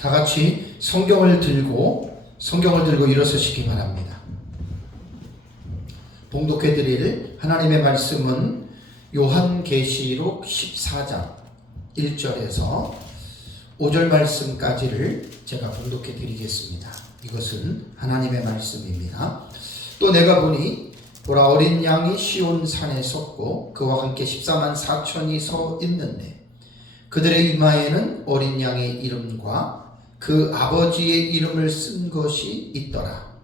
다 같이 성경을 들고 일어서시기 바랍니다. 봉독해 드릴 하나님의 말씀은 요한계시록 14장 1절에서 5절 말씀까지를 제가 봉독해 드리겠습니다. 이것은 하나님의 말씀입니다. 또 내가 보니 보라, 어린 양이 시온 산에 섰고 그와 함께 14만 4천이 서 있는데 그들의 이마에는 어린 양의 이름과 그 아버지의 이름을 쓴 것이 있더라.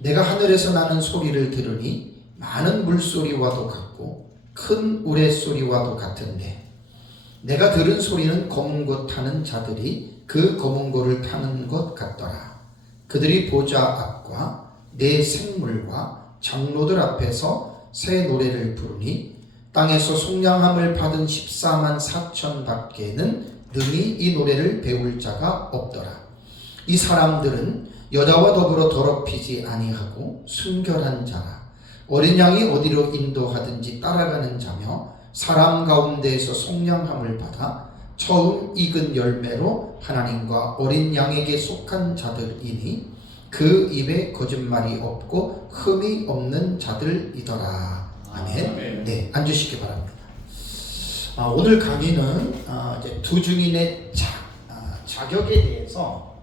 내가 하늘에서 나는 소리를 들으니 많은 물소리와도 같고 큰 우레소리와도 같은데 내가 들은 소리는 검은 것 타는 자들이 그 검은 고를 타는 것 같더라. 그들이 보좌 앞과 네 생물과 장로들 앞에서 새 노래를 부르니 땅에서 속량함을 받은 14만 4천 밖에는 능히 이 노래를 배울 자가 없더라. 이 사람들은 여자와 더불어 더럽히지 아니하고 순결한 자라. 어린 양이 어디로 인도하든지 따라가는 자며 사람 가운데에서 속량함을 받아 처음 익은 열매로 하나님과 어린 양에게 속한 자들이니 그 입에 거짓말이 없고 흠이 없는 자들이더라. 아멘. 네, 앉으시기 바랍니다. 오늘 강의는 이제 두 증인의 자격에 대해서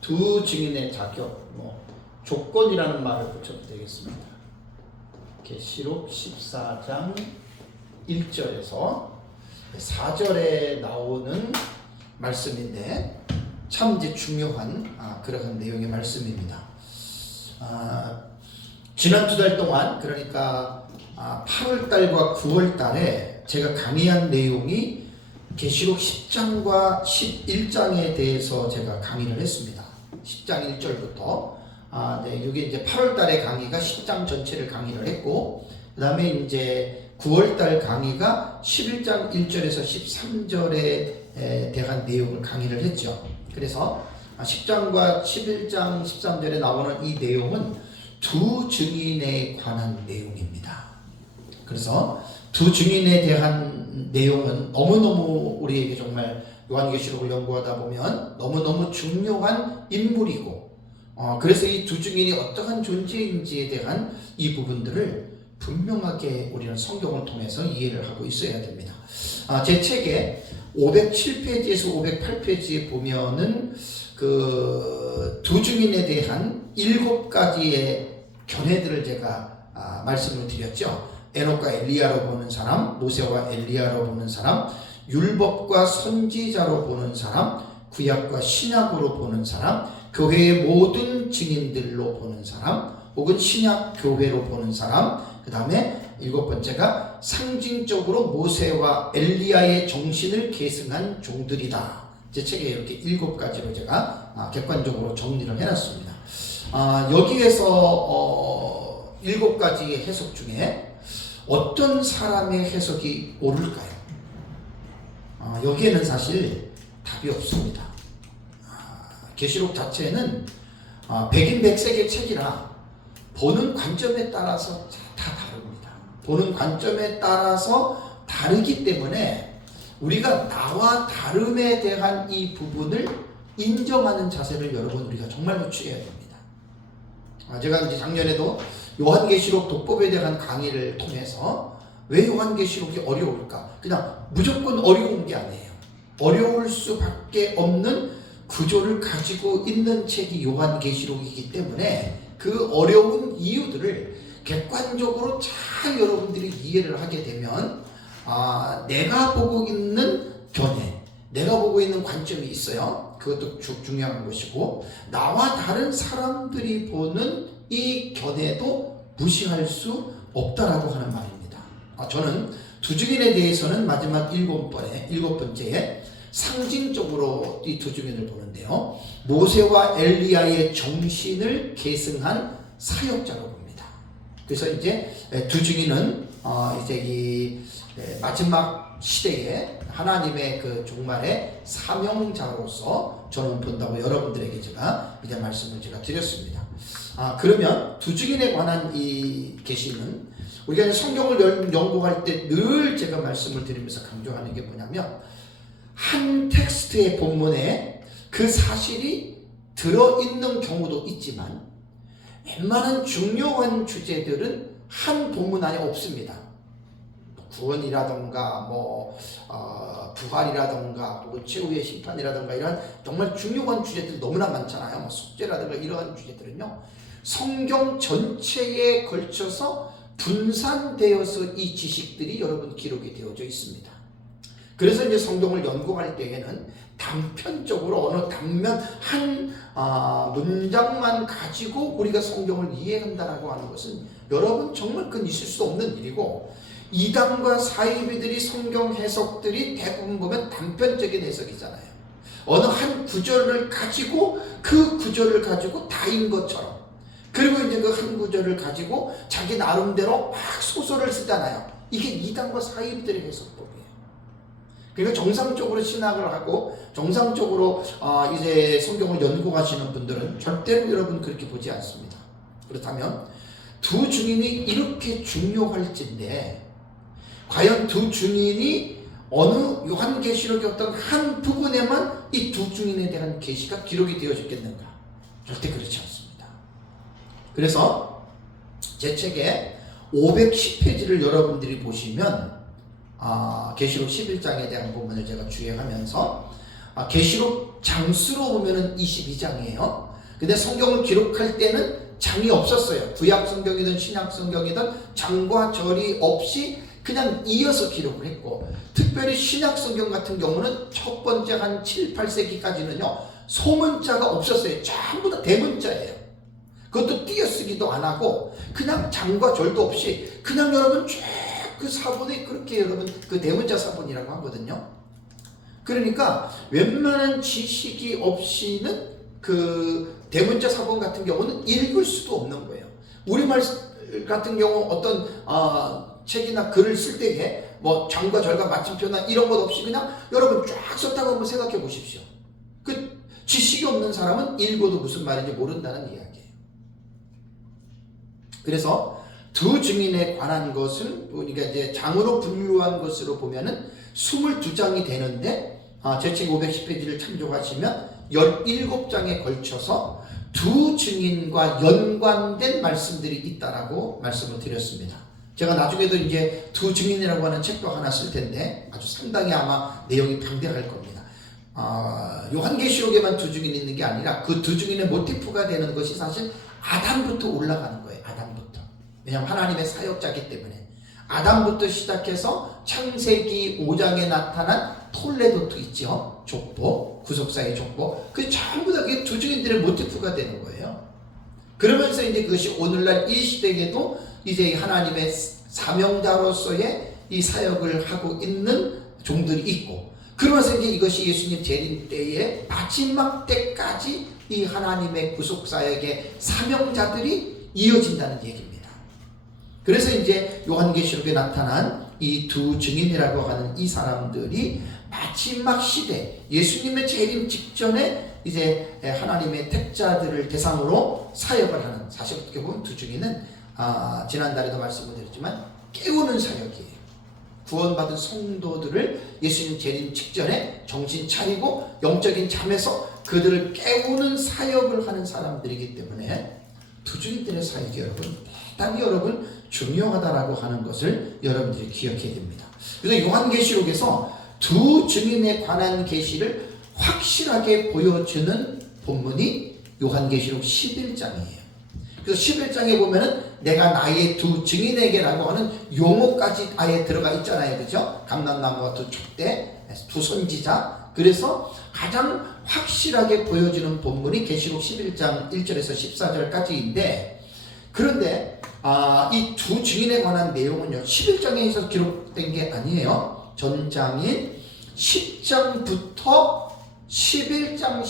두 증인의 자격, 조건이라는 말을 붙여도 되겠습니다. 계시록 14장 1절에서 4절에 나오는 말씀인데 참 이제 중요한 그러한 내용의 말씀입니다. 지난 두 달 동안, 그러니까 8월달과 9월달에 제가 강의한 내용이 계시록 10장과 11장에 대해서 제가 강의를 했습니다. 10장 1절부터 네, 이게 이제 8월달에 강의가 10장 전체를 강의를 했고, 그 다음에 이제 9월달 강의가 11장 1절에서 13절에 대한 내용을 강의를 했죠. 그래서 10장과 11장 13절에 나오는 이 내용은 두 증인에 관한 내용입니다. 그래서 두 증인에 대한 내용은 너무너무 우리에게 정말 요한계시록을 연구하다 보면 너무너무 중요한 인물이고, 그래서 이 두 증인이 어떠한 존재인지에 대한 이 부분들을 분명하게 우리는 성경을 통해서 이해를 하고 있어야 됩니다. 제 책에 507페이지에서 508페이지에 보면은 그 두 증인에 대한 7가지의 견해들을 제가 말씀을 드렸죠. 에녹과 엘리야로 보는 사람, 모세와 엘리야로 보는 사람, 율법과 선지자로 보는 사람, 구약과 신약으로 보는 사람, 교회의 모든 증인들로 보는 사람, 혹은 신약 교회로 보는 사람, 그 다음에 7번째가 상징적으로 모세와 엘리야의 정신을 계승한 종들이다. 제 책에 이렇게 7가지로 제가 객관적으로 정리를 해놨습니다. 여기에서 7가지의 해석 중에 어떤 사람의 해석이 옳을까요? 여기에는 사실 답이 없습니다. 계시록 자체는 백인 백색의 책이라 보는 관점에 따라서 다 다릅니다. 보는 관점에 따라서 다르기 때문에 우리가 나와 다름에 대한 이 부분을 인정하는 자세를 여러분 우리가 정말로 취해야 됩니다. 제가 이제 작년에도 요한계시록 독법에 대한 강의를 통해서 왜 요한계시록이 어려울까? 그냥 무조건 어려운 게 아니에요. 어려울 수밖에 없는 구조를 가지고 있는 책이 요한계시록이기 때문에 그 어려운 이유들을 객관적으로 잘 여러분들이 이해를 하게 되면 내가 보고 있는 견해, 내가 보고 있는 관점이 있어요. 그것도 중요한 것이고, 나와 다른 사람들이 보는 이 견해도 무시할 수 없다라고 하는 말입니다. 저는 두 증인에 대해서는 마지막 7번째에 상징적으로 이 두 증인을 보는데요. 모세와 엘리야의 정신을 계승한 사역자로 봅니다. 그래서 이제 두 증인은 이제 이 마지막 시대에 하나님의 그 종말의 사명자로서 저는 본다고 여러분들에게 제가 이제 말씀을 제가 드렸습니다. 그러면 두 증인에 관한 이 계시는 우리가 성경을 연구할 때 늘 제가 말씀을 드리면서 강조하는 게 뭐냐면 한 텍스트의 본문에 그 사실이 들어있는 경우도 있지만 웬만한 중요한 주제들은 한 본문 안에 없습니다. 구원이라던가 부활이라던가 혹은 최후의 심판이라던가 이런 정말 중요한 주제들 너무나 많잖아요. 속죄라든가 이러한 주제들은요, 성경 전체에 걸쳐서 분산되어서 이 지식들이 여러분 기록이 되어져 있습니다. 그래서 이제 성경을 연구할 때에는 단편적으로 어느 단면 한 문장만 가지고 우리가 성경을 이해한다라고 하는 것은 여러분 정말 그건 있을 수 없는 일이고, 이단과 사이비들이 성경 해석들이 대부분 보면 단편적인 해석이잖아요. 어느 한 구절을 가지고 그 구절을 가지고 다인 것처럼, 그리고 이제 그 한 구절을 가지고 자기 나름대로 막 소설을 쓰잖아요. 이게 이단과 사이비들의 해석법이에요. 그러니까 정상적으로 신학을 하고 정상적으로 이제 성경을 연구하시는 분들은 절대로 여러분 그렇게 보지 않습니다. 그렇다면 두 증인이 이렇게 중요할진데 과연 두 증인이 어느 요한계시록의 어떤 한 부분에만 이 두 증인에 대한 계시가 기록이 되어졌겠는가? 절대 그렇지 않습니다. 그래서 제 책에 510페이지를 여러분들이 보시면 계시록 11장에 대한 부분을 제가 주행하면서 계시록 장수로 보면은 22장이에요. 근데 성경을 기록할 때는 장이 없었어요. 구약 성경이든 신약 성경이든 장과 절이 없이 그냥 이어서 기록을 했고, 특별히 신약 성경 같은 경우는 첫 번째 한 7, 8세기까지는요 소문자가 없었어요. 전부 다 대문자예요. 그것도 띄어쓰기도 안 하고 그냥 장과 절도 없이 그냥 여러분 쭉 그 사본이 그렇게 여러분 그 대문자 사본이라고 하거든요. 그러니까 웬만한 지식이 없이는 그 대문자 사본 같은 경우는 읽을 수도 없는 거예요. 우리말 같은 경우 어떤 책이나 글을 쓸 때에 뭐 장과 절과 마침표나 이런 것 없이 그냥 여러분 쫙 썼다고 한번 생각해 보십시오. 그 지식이 없는 사람은 읽어도 무슨 말인지 모른다는 이야기예요. 그래서 두 증인에 관한 것을 우리가 이제 장으로 분류한 것으로 보면은 22장이 되는데 제 책 510페이지를 참조하시면 17장에 걸쳐서 두 증인과 연관된 말씀들이 있다라고 말씀을 드렸습니다. 제가 나중에도 이제 두 증인이라고 하는 책도 하나 쓸 텐데 아주 상당히 아마 내용이 방대할 겁니다. 요한계시록에만 두 증인이 있는 게 아니라 그 두 증인의 모티프가 되는 것이 사실 아담부터 올라가는 거예요. 아담부터. 왜냐하면 하나님의 사역자이기 때문에 아담부터 시작해서 창세기 5장에 나타난 톨레도도 있죠. 족보, 구속사의 족보. 그 전부 다 그게 두 증인들의 모티프가 되는 거예요. 그러면서 이제 그것이 오늘날 이 시대에도 이제 하나님의 사명자로서의 이 사역을 하고 있는 종들이 있고, 그러면서 이제 이것이 예수님 재림 때의 마지막 때까지 이 하나님의 구속사역의 사명자들이 이어진다는 얘기입니다. 그래서 이제 요한계시록에 나타난 이 두 증인이라고 하는 이 사람들이 마지막 시대 예수님의 재림 직전에 이제 하나님의 택자들을 대상으로 사역을 하는, 사실 어떻게 보면 두 증인은 지난달에도 말씀을 드렸지만 깨우는 사역이에요. 구원받은 성도들을 예수님 재림 직전에 정신 차리고 영적인 잠에서 그들을 깨우는 사역을 하는 사람들이기 때문에 두 증인들의 사역이 대단히 중요하다라고 하는 것을 여러분들이 기억해야 됩니다. 그래서 요한계시록에서 두 증인에 관한 계시를 확실하게 보여주는 본문이 요한계시록 11장이에요. 그래서 11장에 보면은 내가 나의 두 증인에게라고 하는 용어까지 아예 들어가 있잖아요. 그죠? 감람나무와 두 촛대, 두 선지자. 그래서 가장 확실하게 보여주는 본문이 계시록 11장 1절에서 14절까지인데, 그런데 이 두 증인에 관한 내용은요 11장에서 기록된 게 아니에요. 전장인 10장부터 11장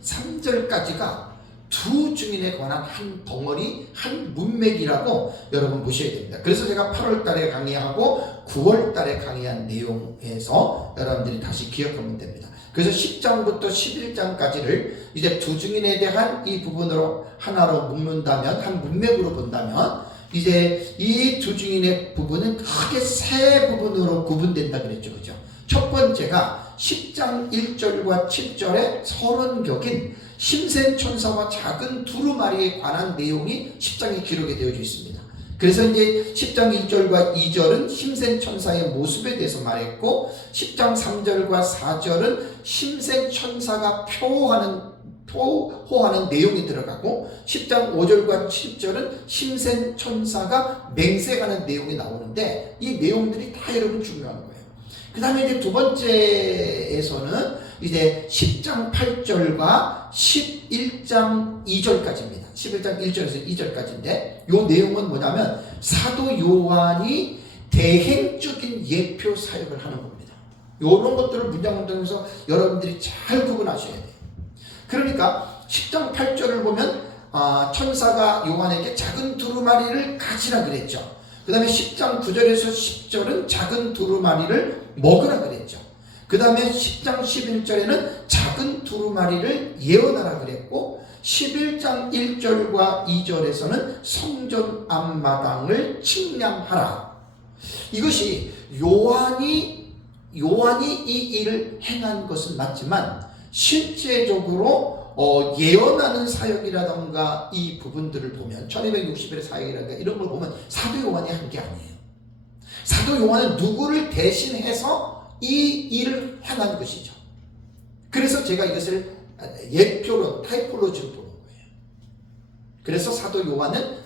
13절까지가 두 증인에 관한 한 덩어리, 한 문맥이라고 여러분 보셔야 됩니다. 그래서 제가 8월 달에 강의하고 9월 달에 강의한 내용에서 여러분들이 다시 기억하면 됩니다. 그래서 10장부터 11장까지를 이제 두 증인에 대한 이 부분으로 하나로 묶는다면, 한 문맥으로 본다면 이제 이 두 증인의 부분은 크게 세 부분으로 구분된다 그랬죠. 그죠? 첫 번째가 10장 1절과 7절에 서론격인 심센천사와 작은 두루마리에 관한 내용이 10장에 기록이 되어져 있습니다. 그래서 이제 10장 1절과 2절은 심센천사의 모습에 대해서 말했고 10장 3절과 4절은 심센천사가 표호하는 내용이 들어가고 10장 5절과 7절은 심센천사가 맹세하는 내용이 나오는데 이 내용들이 다 여러분 중요한 거예요. 그 다음에 이제 두 번째에서는 이제 10장 8절과 11장 2절까지입니다. 11장 1절에서 2절까지인데 이 내용은 뭐냐면 사도 요한이 대행적인 예표 사역을 하는 겁니다. 이런 것들을 문장문장에서 여러분들이 잘 구분하셔야 돼요. 그러니까 10장 8절을 보면 천사가 요한에게 작은 두루마리를 가지라 그랬죠. 그 다음에 10장 9절에서 10절은 작은 두루마리를 먹으라 그랬죠. 그 다음에 10장 11절에는 작은 두루마리를 예언하라 그랬고 11장 1절과 2절에서는 성전 앞마당을 측량하라. 이것이 요한이 이 일을 행한 것은 맞지만 실제적으로 예언하는 사역이라던가 이 부분들을 보면 1260일의 사역이라든가 이런 걸 보면 사도 요한이 한 게 아니에요. 사도 요한은 누구를 대신해서 이 일을 행한 것이죠. 그래서 제가 이것을 예표론, 타이폴로지로 보는 거예요. 그래서 사도 요한은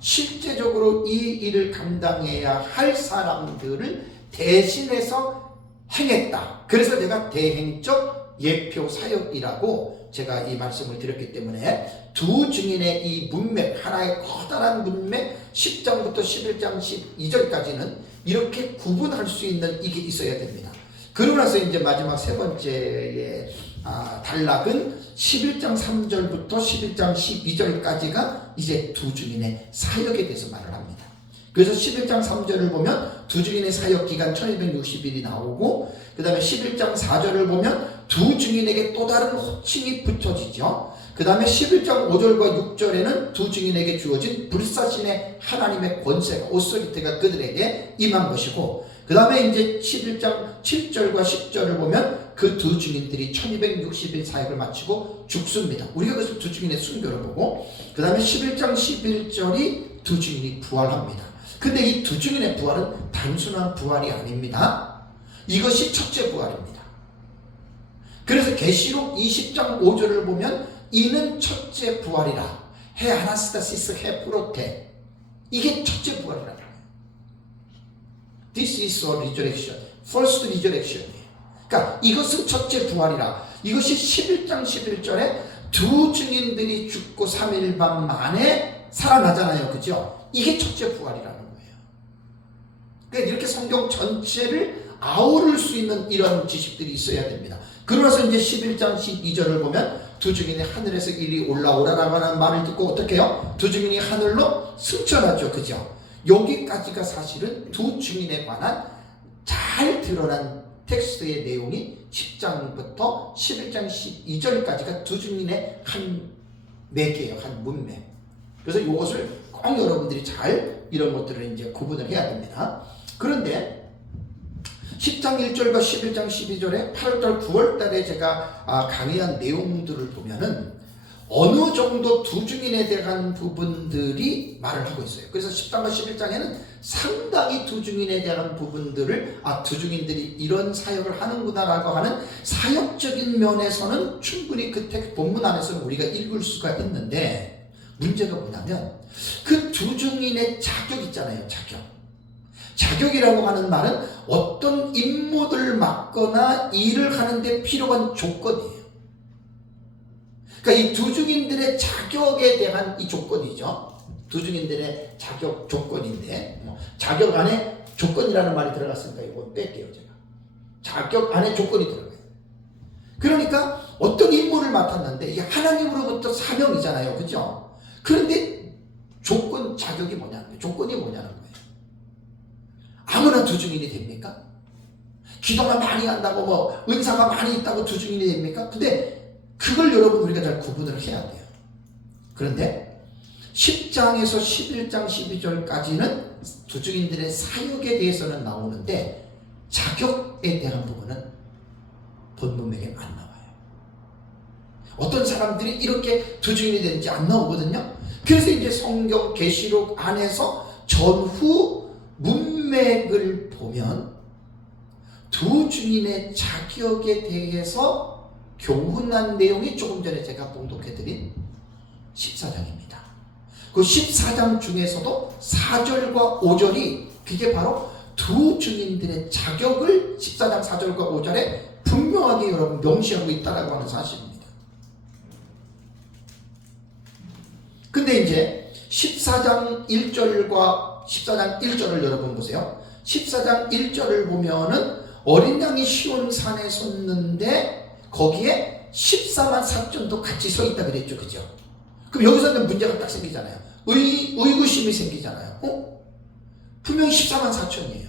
실제적으로 이 일을 감당해야 할 사람들을 대신해서 행했다. 그래서 제가 대행적 예표 사역이라고 제가 이 말씀을 드렸기 때문에 두 증인의 이 문맥, 하나의 커다란 문맥 10장부터 11장 12절까지는 이렇게 구분할 수 있는 이게 있어야 됩니다. 그러고 나서 이제 마지막 세 번째의 단락은 11장 3절부터 11장 12절까지가 이제 두 증인의 사역에 대해서 말을 합니다. 그래서 11장 3절을 보면 두 증인의 사역 기간 1260일이 나오고 그 다음에 11장 4절을 보면 두 증인에게 또 다른 호칭이 붙여지죠. 그 다음에 11장 5절과 6절에는 두 증인에게 주어진 불사신의 하나님의 권세가 오소리티가 그들에게 임한 것이고 그 다음에 이제 11장 7절과 10절을 보면 그 두 증인들이 1260일 사역을 마치고 죽습니다. 우리가 그래서 두 증인의 순교를 보고 그 다음에 11장 11절이 두 증인이 부활합니다. 근데 이 두 증인의 부활은 단순한 부활이 아닙니다. 이것이 첫째 부활입니다. 그래서 계시록 20장 5절을 보면 이는 첫째 부활이라 해 아나스타시스 해 프로테 이게 첫째 부활이라는 거예요. This is a resurrection. First resurrection이에요. 그러니까 이것은 첫째 부활이라 이것이 11장 11절에 두 증인들이 죽고 3일 반 만에 살아나잖아요. 그죠? 이게 첫째 부활이라는 거예요. 그러니까 이렇게 성경 전체를 아우를 수 있는 이런 지식들이 있어야 됩니다. 그러면서 이제 11장 12절을 보면 두 증인이 하늘에서 이리 올라오라라고 하는 말을 듣고 어떻게 해요? 두 증인이 하늘로 승천하죠. 그죠? 여기까지가 사실은 두 증인에 관한 잘 드러난 텍스트의 내용이 10장부터 11장 12절까지가 두 증인의 한 매개예요. 한 문맥. 그래서 이것을 꼭 여러분들이 잘 이런 것들을 이제 구분을 해야 됩니다. 그런데 10장 1절과 11장 12절에 8월달 9월달에 제가 강의한 내용들을 보면은 어느 정도 두 증인에 대한 부분들이 말을 하고 있어요. 그래서 10장과 11장에는 상당히 두 증인에 대한 부분들을 두 증인들이 이런 사역을 하는구나라고 하는 사역적인 면에서는 충분히 그 본문 안에서는 우리가 읽을 수가 있는데 문제가 뭐냐면 그 두 증인의 자격 있잖아요. 자격이라고 하는 말은 어떤 임무를 맡거나 일을 하는데 필요한 조건이에요. 그러니까 이 두 증인들의 자격에 대한 이 조건이죠. 두 증인들의 자격 조건인데 자격 안에 조건이라는 말이 들어갔으니까 이거 뺄게요. 제가 자격 안에 조건이 들어가요. 그러니까 어떤 임무를 맡았는데 이게 하나님으로부터 사명이잖아요. 그죠? 그런데 자격이 뭐냐는 거예요. 조건이 뭐냐는 거예요. 아무나 두 증인이 됩니까? 기도가 많이 한다고 은사가 많이 있다고 두 증인이 됩니까? 근데 그걸 여러분 우리가 잘 구분을 해야 돼요. 그런데 10장에서 11장 12절까지는 두증인들의 사역에 대해서는 나오는데 자격에 대한 부분은 본문에는 안 나와요. 어떤 사람들이 이렇게 두증인이 되는지 안 나오거든요. 그래서 이제 성경 계시록 안에서 전후 문맥을 보면 두 증인의 자격에 대해서 교훈한 내용이 조금 전에 제가 봉독해드린 14장입니다. 그 14장 중에서도 4절과 5절이 그게 바로 두 증인들의 자격을 14장 4절과 5절에 분명하게 여러분 명시하고 있다라고 하는 사실입니다. 근데 이제 14장 1절과 14장 1절을 여러분 보세요. 14장 1절을 보면은 어린 양이 시온산에 섰는데 거기에 14만 4천도 같이 서 있다 그랬죠. 그죠? 그럼 여기서는 문제가 딱 생기잖아요. 의구심이 생기잖아요. 분명히 14만 4천이에요.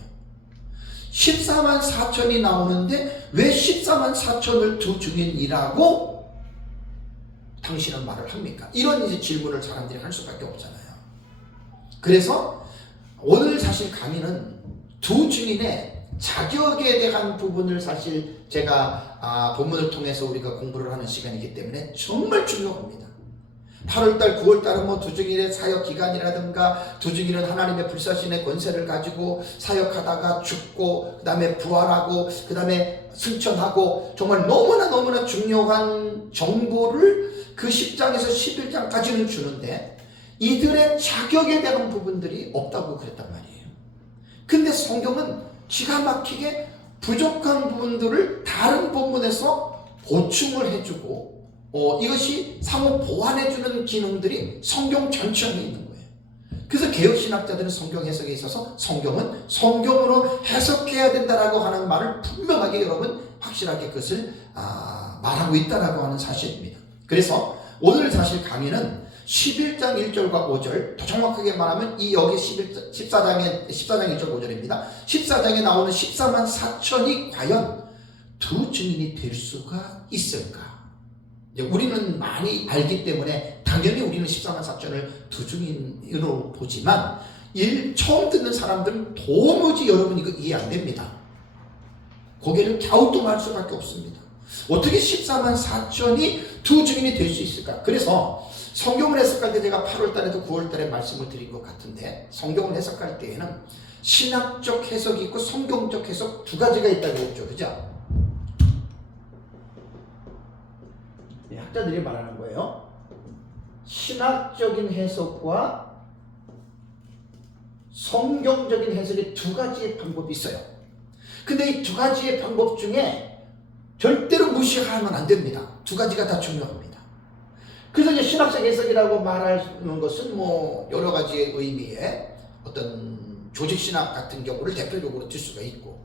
14만 4천이 나오는데 왜 14만 4천을 두 증인이라고 당신은 말을 합니까? 이런 이제 질문을 사람들이 할 수밖에 없잖아요. 그래서 오늘 사실 강의는 두 증인의 자격에 대한 부분을 사실 제가 본문을 통해서 우리가 공부를 하는 시간이기 때문에 정말 중요합니다. 8월달, 9월달은 뭐 두 증인의 사역 기간이라든가 두 증인은 하나님의 불사신의 권세를 가지고 사역하다가 죽고 그 다음에 부활하고 그 다음에 승천하고 정말 너무나 중요한 정보를 그 10장에서 11장까지는 주는데 이들의 자격에 대한 부분들이 없다고 그랬단 말이에요. 근데 성경은 기가 막히게 부족한 부분들을 다른 본문에서 보충을 해주고 이것이 상호 보완해주는 기능들이 성경 전체에 있는 거예요. 그래서 개혁신학자들은 성경 해석에 있어서 성경은 성경으로 해석해야 된다라고 하는 말을 분명하게 여러분 확실하게 그것을 말하고 있다라고 하는 사실입니다. 그래서 오늘 사실 강의는 11장 1절과 5절, 더 정확하게 말하면 이 여기 14장 1절 5절입니다. 14장에 나오는 14만 4천이 과연 두 증인이 될 수가 있을까? 우리는 많이 알기 때문에 당연히 우리는 14만 4천을 두 증인으로 보지만 처음 듣는 사람들은 도무지 여러분 이거 이해 안 됩니다. 고개를 갸우뚱할 수밖에 없습니다. 어떻게 14만 4천이 두 증인이 될 수 있을까? 그래서 성경을 해석할 때 제가 8월달에도 9월달에 말씀을 드린 것 같은데 성경을 해석할 때에는 신학적 해석이 있고 성경적 해석 두 가지가 있다고 했죠. 그죠? 학자들이 말하는 거예요. 신학적인 해석과 성경적인 해석의 두 가지의 방법이 있어요. 근데 이 두 가지의 방법 중에 절대로 무시하면 안 됩니다. 두 가지가 다 중요합니다. 그래서 이제 신학적 해석이라고 말하는 것은 뭐 여러 가지의 의미의 어떤 조직신학 같은 경우를 대표적으로 들 수가 있고,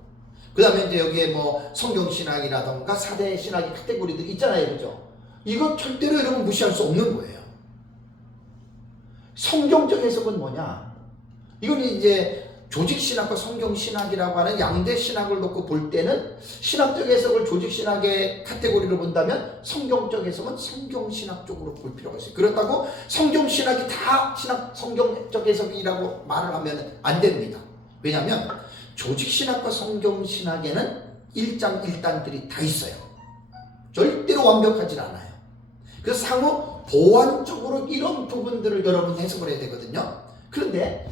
그 다음에 이제 여기에 뭐 성경신학이라던가 4대 신학의 카테고리들 있잖아요. 그죠? 이거 절대로 여러분 무시할 수 없는 거예요. 성경적 해석은 뭐냐? 이건 이제 조직신학과 성경신학이라고 하는 양대 신학을 놓고 볼 때는 신학적 해석을 조직신학의 카테고리로 본다면 성경적 해석은 성경신학 쪽으로 볼 필요가 있어요. 그렇다고 성경신학이 다 성경적 해석이라고 말을 하면 안 됩니다. 왜냐하면 조직신학과 성경신학에는 1장 1단들이 다 있어요. 절대로 완벽하지 않아요. 그래서 상호 보완적으로 이런 부분들을 여러분 해석을 해야 되거든요. 그런데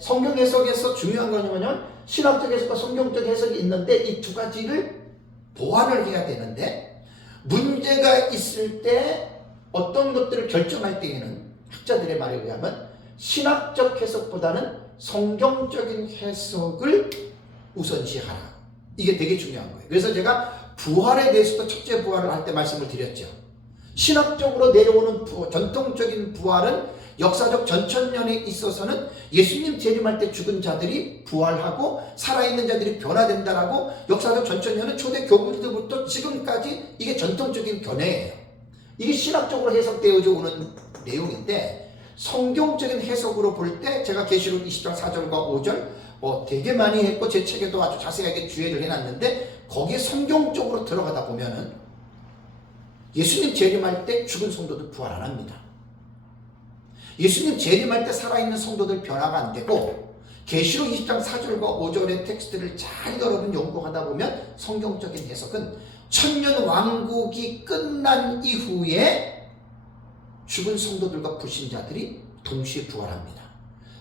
성경 해석에서 중요한 건 뭐냐면 신학적 해석과 성경적 해석이 있는데 이 두 가지를 보완을 해야 되는데 문제가 있을 때 어떤 것들을 결정할 때에는 학자들의 말에 의하면 신학적 해석보다는 성경적인 해석을 우선시하라. 이게 되게 중요한 거예요. 그래서 제가 부활에 대해서도 첫째 부활을 할 때 말씀을 드렸죠. 신학적으로 내려오는 전통적인 부활은 역사적 전천년에 있어서는 예수님 재림할 때 죽은 자들이 부활하고 살아있는 자들이 변화된다라고 역사적 전천년은 초대 교부들부터 지금까지 이게 전통적인 견해예요. 이게 신학적으로 해석되어져 오는 내용인데 성경적인 해석으로 볼 때 제가 계시록 20장 4절과 5절 되게 많이 했고 제 책에도 아주 자세하게 주의를 해놨는데 거기에 성경적으로 들어가다 보면은 예수님 재림할 때 죽은 성도들 부활 안 합니다. 예수님 재림할 때 살아있는 성도들 변화가 안 되고 계시록 20장 4절과 5절의 텍스트를 잘 여러분 연구하다 보면 성경적인 해석은 천년 왕국이 끝난 이후에 죽은 성도들과 불신자들이 동시에 부활합니다.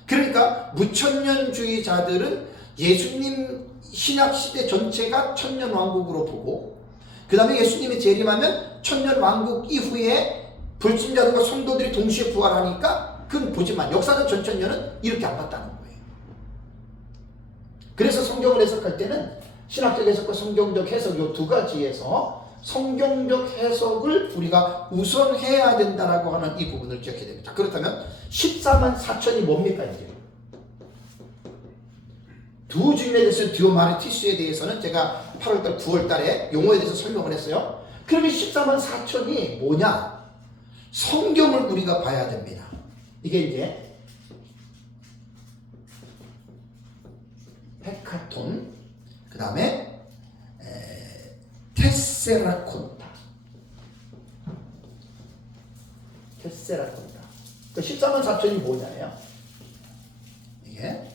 그러니까 무천년주의자들은 예수님 신약시대 전체가 천년왕국으로 보고 그 다음에 예수님이 재림하면 천년왕국 이후에 불신자들과 성도들이 동시에 부활하니까 그건 보지만 역사적 전천년은 이렇게 안 봤다는 거예요. 그래서 성경을 해석할 때는 신학적 해석과 성경적 해석 이 두 가지에서 성경적 해석을 우리가 우선 해야 된다라고 하는 이 부분을 기억해야 됩니다. 그렇다면 14만 4천이 뭡니까 이제? 두 주인에 대해서 디오마르티스에 대해서는 제가 8월달 9월달에 용어에 대해서 설명을 했어요. 그러면 14만 4천이 뭐냐? 성경을 우리가 봐야 됩니다. 이게 이제 헤카톤, 그 다음에 테세라콘타. 테세라콘타. 그 14만 4천이 뭐냐예요? 이게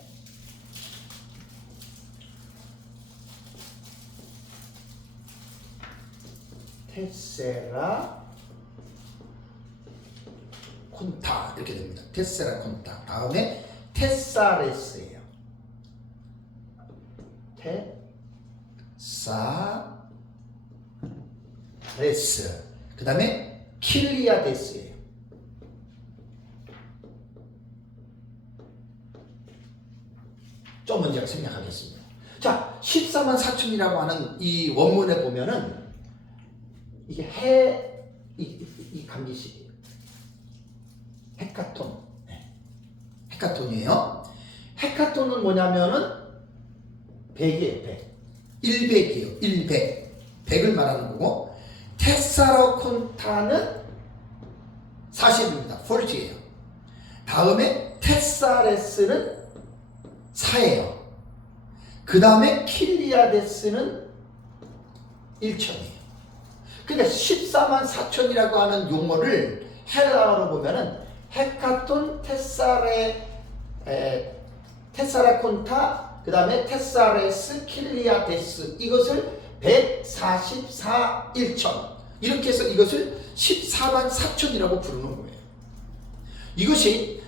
테세라 콘타 이렇게 됩니다. 테세라 콘타. 다음에 테사레스예요. 테사레스. 그 다음에 킬리아데스예요. 좀 먼저 생략하겠습니다. 자, 14만 4천이라고 하는 이 원문에 보면은 이게 이 감기식이에요. 헤카톤. 네. 헤카톤이에요. 헤카톤은 뭐냐면은 100이에요, 100. 100이에요, 100. 100을 말하는 거고, 테사라콘타는 40입니다. 40예요. 다음에 테사레스는 4예요. 그 다음에 킬리아데스는 1000이에요. 그러니까 14만 4천이라고 하는 용어를 헬라어로 보면은 헤카톤, 테사라콘타, 그 다음에 테사레스, 킬리아데스, 이것을 144, 1000 이렇게 해서 이것을 14만 4천이라고 부르는 거예요. 이것이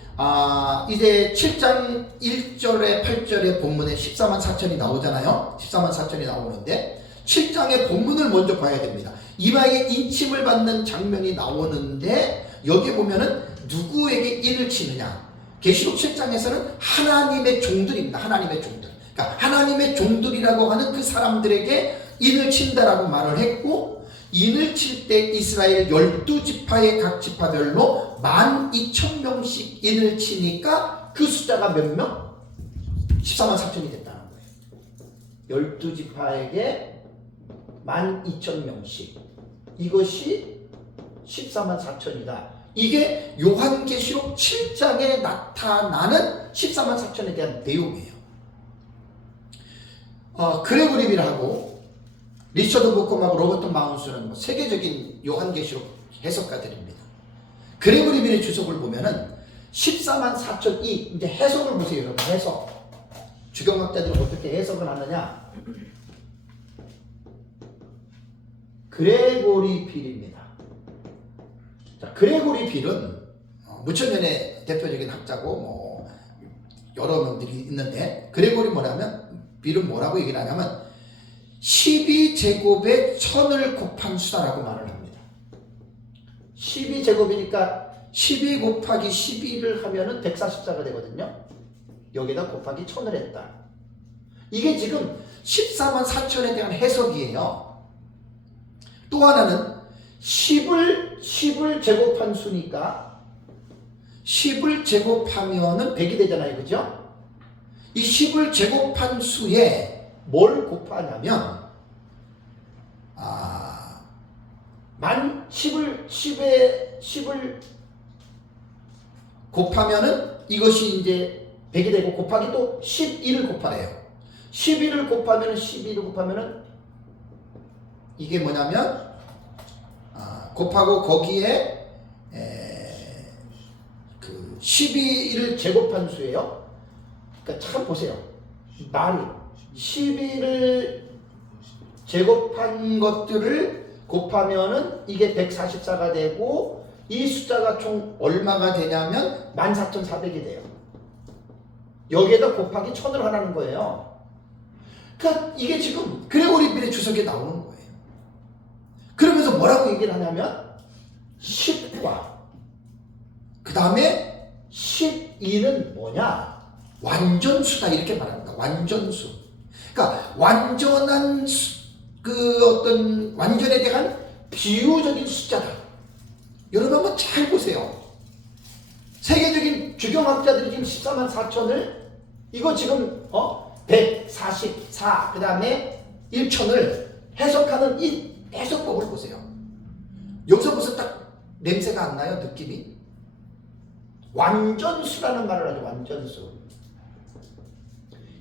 이제 7장 1절에 8절에 본문에 14만 4천이 나오잖아요. 14만 4천이 나오는데 7장의 본문을 먼저 봐야 됩니다. 이마에 인침을 받는 장면이 나오는데 여기 보면은 누구에게 인을 치느냐? 계시록 7장에서는 하나님의 종들입니다. 하나님의 종들. 그러니까 하나님의 종들이라고 하는 그 사람들에게 인을 친다라고 말을 했고, 인을 칠 때 이스라엘 12지파의 각 지파별로 12,000명씩 인을 치니까 그 숫자가 몇 명? 14만 4천이 됐다는 거예요. 12지파에게 12,000명씩. 이것이 14만 4천이다. 이게 요한계시록 7장에 나타나는 14만 4천에 대한 내용이에요. 그레고리 빌하고 리처드 부컴하고 로버트 마운스는 세계적인 요한계시록 해석가들입니다. 그레고리 빌의 주석을 보면은 14만 4천 이제 해석을 보세요, 여러분. 해석. 주경학자들은 어떻게 해석을 하느냐? 그레고리 빌입니다. 자, 그레고리 빌은 무천년의 대표적인 학자고 여러 명들이 있는데, 그레고리 빌은 뭐라고 얘기를 하냐면 12제곱에 1000을 곱한 수다라고 말을 합니다. 12제곱이니까 12 곱하기 12를 하면은 144가 되거든요. 여기다 곱하기 1000을 했다. 이게 지금 14만 4천에 대한 해석이에요. 또 하나는 10을 제곱한 수니까 10을 제곱하면은 100이 되잖아요. 그죠? 이 10을 제곱한 수에 뭘 곱하냐면 10을 곱하면은 이것이 이제 100이 되고 곱하기 또 11을 곱하래요. 11을 곱하면은 이게 뭐냐면 곱하고 거기에 그 12를 제곱한 수예요. 그러니까 참 보세요. 말이 12를 제곱한 것들을 곱하면은 이게 144가 되고 이 숫자가 총 얼마가 되냐면 14,400이 돼요. 여기에다 곱하기 1000을 하라는 거예요. 그러니까 이게 지금 그레고리 빌의 주석에 나오는 거예요. 그러면서 뭐라고 얘기를 하냐면 10과 그 다음에 12는 뭐냐? 완전수다 이렇게 말합니다. 완전수. 그러니까 완전한 그 어떤 완전에 대한 비유적인 숫자다. 여러분 한번 잘 보세요. 세계적인 주경학자들이 지금 14만 4천을 이거 지금 144 그 다음에 1천을 해석하는 이 해석법을 보세요. 여기서 무슨 딱 냄새가 안 나요? 느낌이? 완전수라는 말을 하죠. 완전수.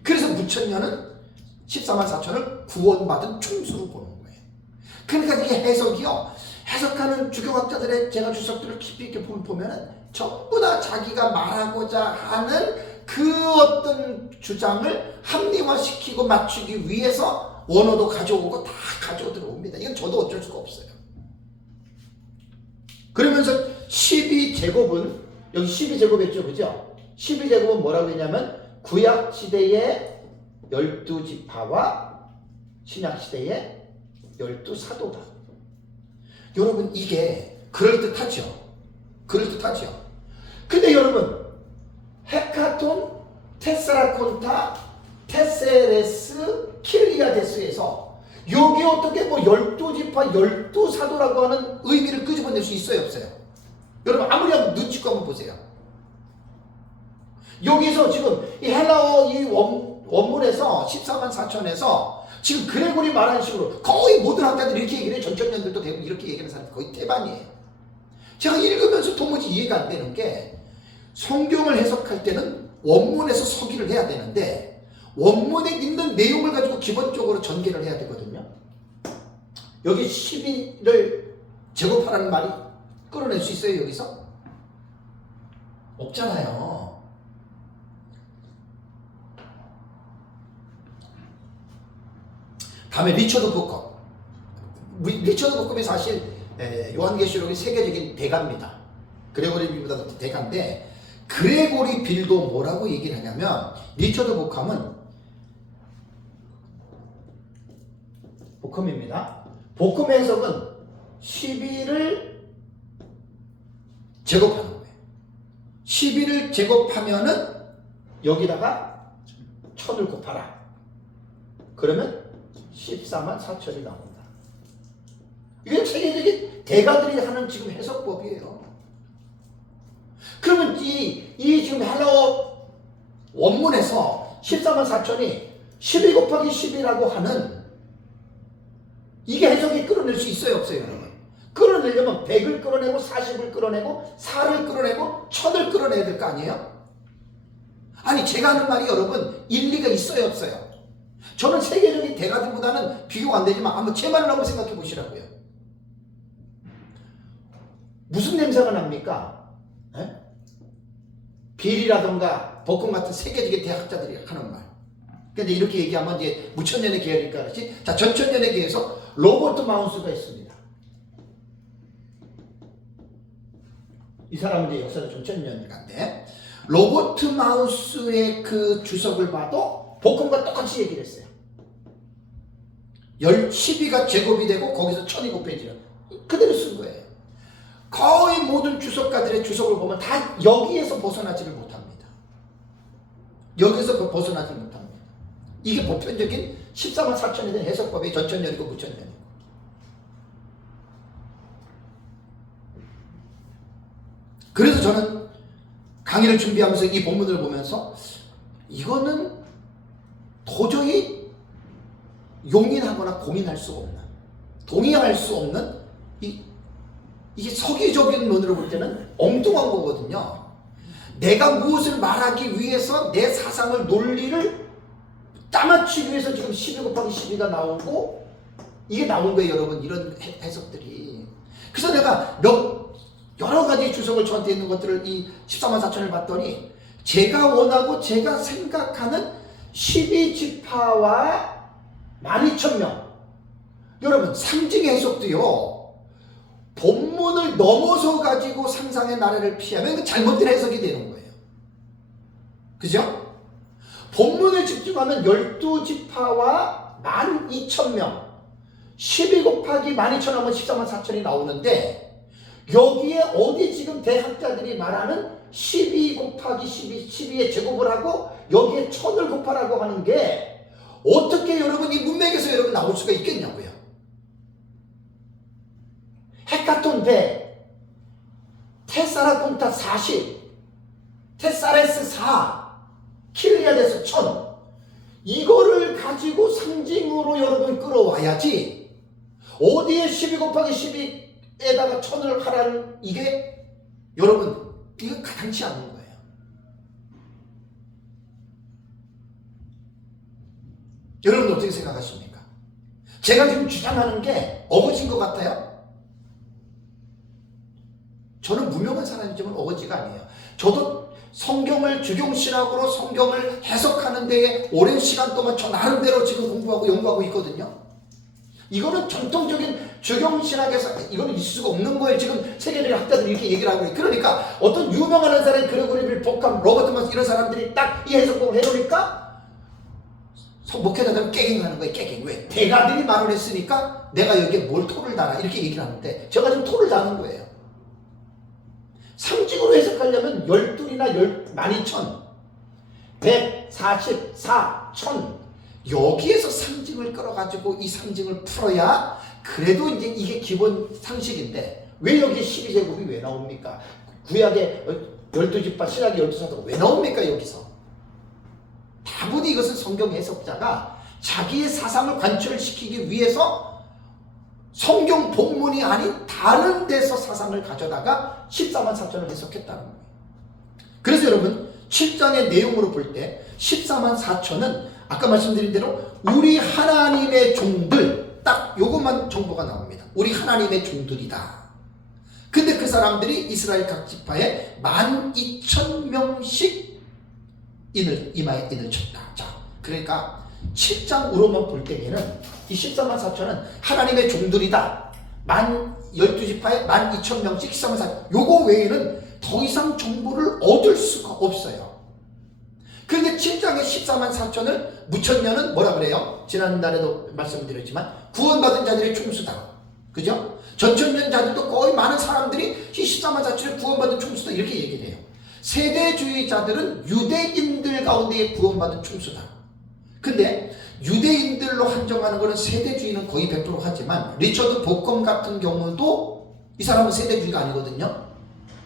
그래서 무천년은 14만 4천을 구원받은 총수로 보는 거예요. 그러니까 이게 해석이요. 해석하는 주경학자들의 제가 주석들을 깊이 있게 보면은 전부 다 자기가 말하고자 하는 그 어떤 주장을 합리화시키고 맞추기 위해서 원어도 가져오고 다 가지고 들어옵니다. 이건 저도 어쩔 수가 없어요. 그러면서 12제곱은 여기 12제곱했죠. 그죠? 12제곱은 뭐라고 했냐면 구약시대의 12지파와 신약시대의 12사도다. 여러분 이게 그럴듯하죠? 그럴듯하죠? 근데 여러분 헤카톤, 테스라콘타, 테세레스, 킬리아데스에서 여기 어떻게 뭐 12지파, 12사도라고 하는 의미를 끄집어낼 수 있어요? 없어요? 여러분 아무리 한번 눈치껏 한번 보세요. 여기서 지금 이 헬라어 이 원문에서 14만 4천에서 지금 그레고리 말하는 식으로 거의 모든 학자들이 이렇게 얘기를 해요. 전천년들도 대부분 이렇게 얘기하는 사람이 거의 대반이에요. 제가 읽으면서 도무지 이해가 안 되는 게 성경을 해석할 때는 원문에서 서기를 해야 되는데 원문에 있는 내용을 가지고 기본적으로 전개를 해야 되거든요. 여기 12를 제곱하라는 말이 끌어낼 수 있어요? 여기서? 없잖아요. 다음에 리처드 부컵. 리처드 부컵이 사실 요한계시록의 세계적인 대가입니다. 그레고리 빌보다도 대가인데 그레고리 빌도 뭐라고 얘기를 하냐면 리처드 부컴은 복음입니다. 복음 해석은 12를 제곱하는 거예요. 12를 제곱하면은 여기다가 1000을 곱하라. 그러면 14만 4천이 나온다. 이게 세계적인 대가들이 하는 지금 해석법이에요. 그러면 이 지금 헬라어 원문에서 14만 4천이 12 곱하기 10이라고 하는 이게 해석이 끌어낼 수 있어요? 없어요? 여러분? 끌어내려면 100을 끌어내고 40을 끌어내고 4를 끌어내고 1000을 끌어내야 될 거 아니에요? 아니 제가 하는 말이 여러분 일리가 있어요? 없어요? 저는 세계적인 대가들보다는 비교가 안 되지만 한번 제 말을 한번 생각해 보시라고요. 무슨 냄새가 납니까? 에? 빌이라던가 복음 같은 세계적인 대학자들이 하는 말. 근데 이렇게 얘기하면 이제 무천년의 계열일까 그렇지? 자, 전천년의 계열에서 로버트 마운스가 있습니다. 이 사람은 이제 역사는 전천년간데 로버트 마운스의 그 주석을 봐도 복음과 똑같이 얘기를 했어요. 12가 제곱이 되고 거기서 1000이 곱해지는 그대로 쓴 거예요. 거의 모든 주석가들의 주석을 보면 다 여기에서 벗어나지를 못합니다. 여기서 벗어나지 못합니다. 이게 보편적인 14만 4천에 대한 해석법이 전천년이고 무천년이고. 그래서 저는 강의를 준비하면서 이 본문을 보면서 이거는 도저히 용인하거나 고민할 수 없는, 동의할 수 없는 이게 서기적인 면으로 볼 때는 엉뚱한 거거든요. 내가 무엇을 말하기 위해서 내 사상을 논리를 따맞추기 위해서 지금 12 곱하기 12가 나오고 이게 나온 거예요, 여러분. 이런 해석들이. 그래서 내가 여러 가지 주석을 저한테 있는 것들을 이 14만 4천을 봤더니 제가 원하고 제가 생각하는 12지파와 12,000명. 여러분 상징의 해석도요. 본문을 넘어서 가지고 상상의 나래를 피하면 그 잘못된 해석이 되는 거예요. 그죠? 본문을 집중하면 12지파와 12,000명 12 곱하기 12,000 하면 14만 4천이 나오는데 여기에 어디 지금 대학자들이 말하는 12 곱하기 12의 제곱을 하고 여기에 1000을 곱하라고 하는 게 어떻게 여러분 이 문맥에서 여러분 나올 수가 있겠냐고요. 헤카톤 100, 테사라콘타 40, 테사레스 4, 킬리아데스 1000 이거를 가지고 상징으로 여러분 끌어와야지 어디에 12 곱하기 12에다가 1000을 하라는 이게 여러분 이거 가당치 않는 거예요. 여러분 어떻게 생각하십니까? 제가 지금 주장하는 게 어거지인 것 같아요? 저는 무명한 사람이지만 어거지가 아니에요. 저도 성경을 주경신학으로 성경을 해석하는 데에 오랜 시간 동안 저 나름대로 지금 공부하고 연구하고 있거든요. 이거는 전통적인 주경신학에서 이거는 있을 수가 없는 거예요. 지금 세계적인 학자들이 이렇게 얘기를 하고 있어요. 그러니까 어떤 유명한 사람이 그레고리 복함, 로버트 마스 이런 사람들이 딱 이 해석법을 해놓으니까 목회자들은 깨갱 하는 거예요. 깨갱. 왜? 대가들이 말을 했으니까 내가 여기에 뭘 토를 달아 이렇게 얘기를 하는데 제가 지금 토를 다는 거예요. 상징으로 해석하려면 12이나 12,000, 144, 1000 여기에서 상징을 끌어가지고 이 상징을 풀어야 그래도 이제 이게 기본 상식인데 왜 여기 12제곱이 왜 나옵니까? 구약에 12지파, 신약에 12사도가 왜 나옵니까 여기서? 다분히 이것은 성경 해석자가 자기의 사상을 관철시키기 위해서 성경 본문이 아닌 다른 데서 사상을 가져다가 14만 4천을 해석했다는 거예요. 그래서 여러분 7장의 내용으로 볼 때 14만 4천은 아까 말씀드린 대로 우리 하나님의 종들 딱 요것만 정보가 나옵니다. 우리 하나님의 종들이다. 근데 그 사람들이 이스라엘 각 지파에 12,000명씩 이마에 인을 쳤다. 자, 그러니까 7장으로만 볼 때에는 이 14만 4천은 하나님의 종들이다. 12지파에 12,000명씩 14만 4천. 요거 외에는 더 이상 정보를 얻을 수가 없어요. 그런데 7장의 14만 4천을 무천년은 뭐라 그래요? 지난달에도 말씀드렸지만 구원받은 자들의 총수다. 그죠? 전천년 자들도 거의 많은 사람들이 14만 4천을 구원받은 총수다 이렇게 얘기를 해요. 세대주의자들은 유대인들 가운데에 구원받은 총수다. 근데 유대인들로 한정하는 것은 세대주의는 거의 100% 하지만 리처드 복검 같은 경우도 이 사람은 세대주의가 아니거든요.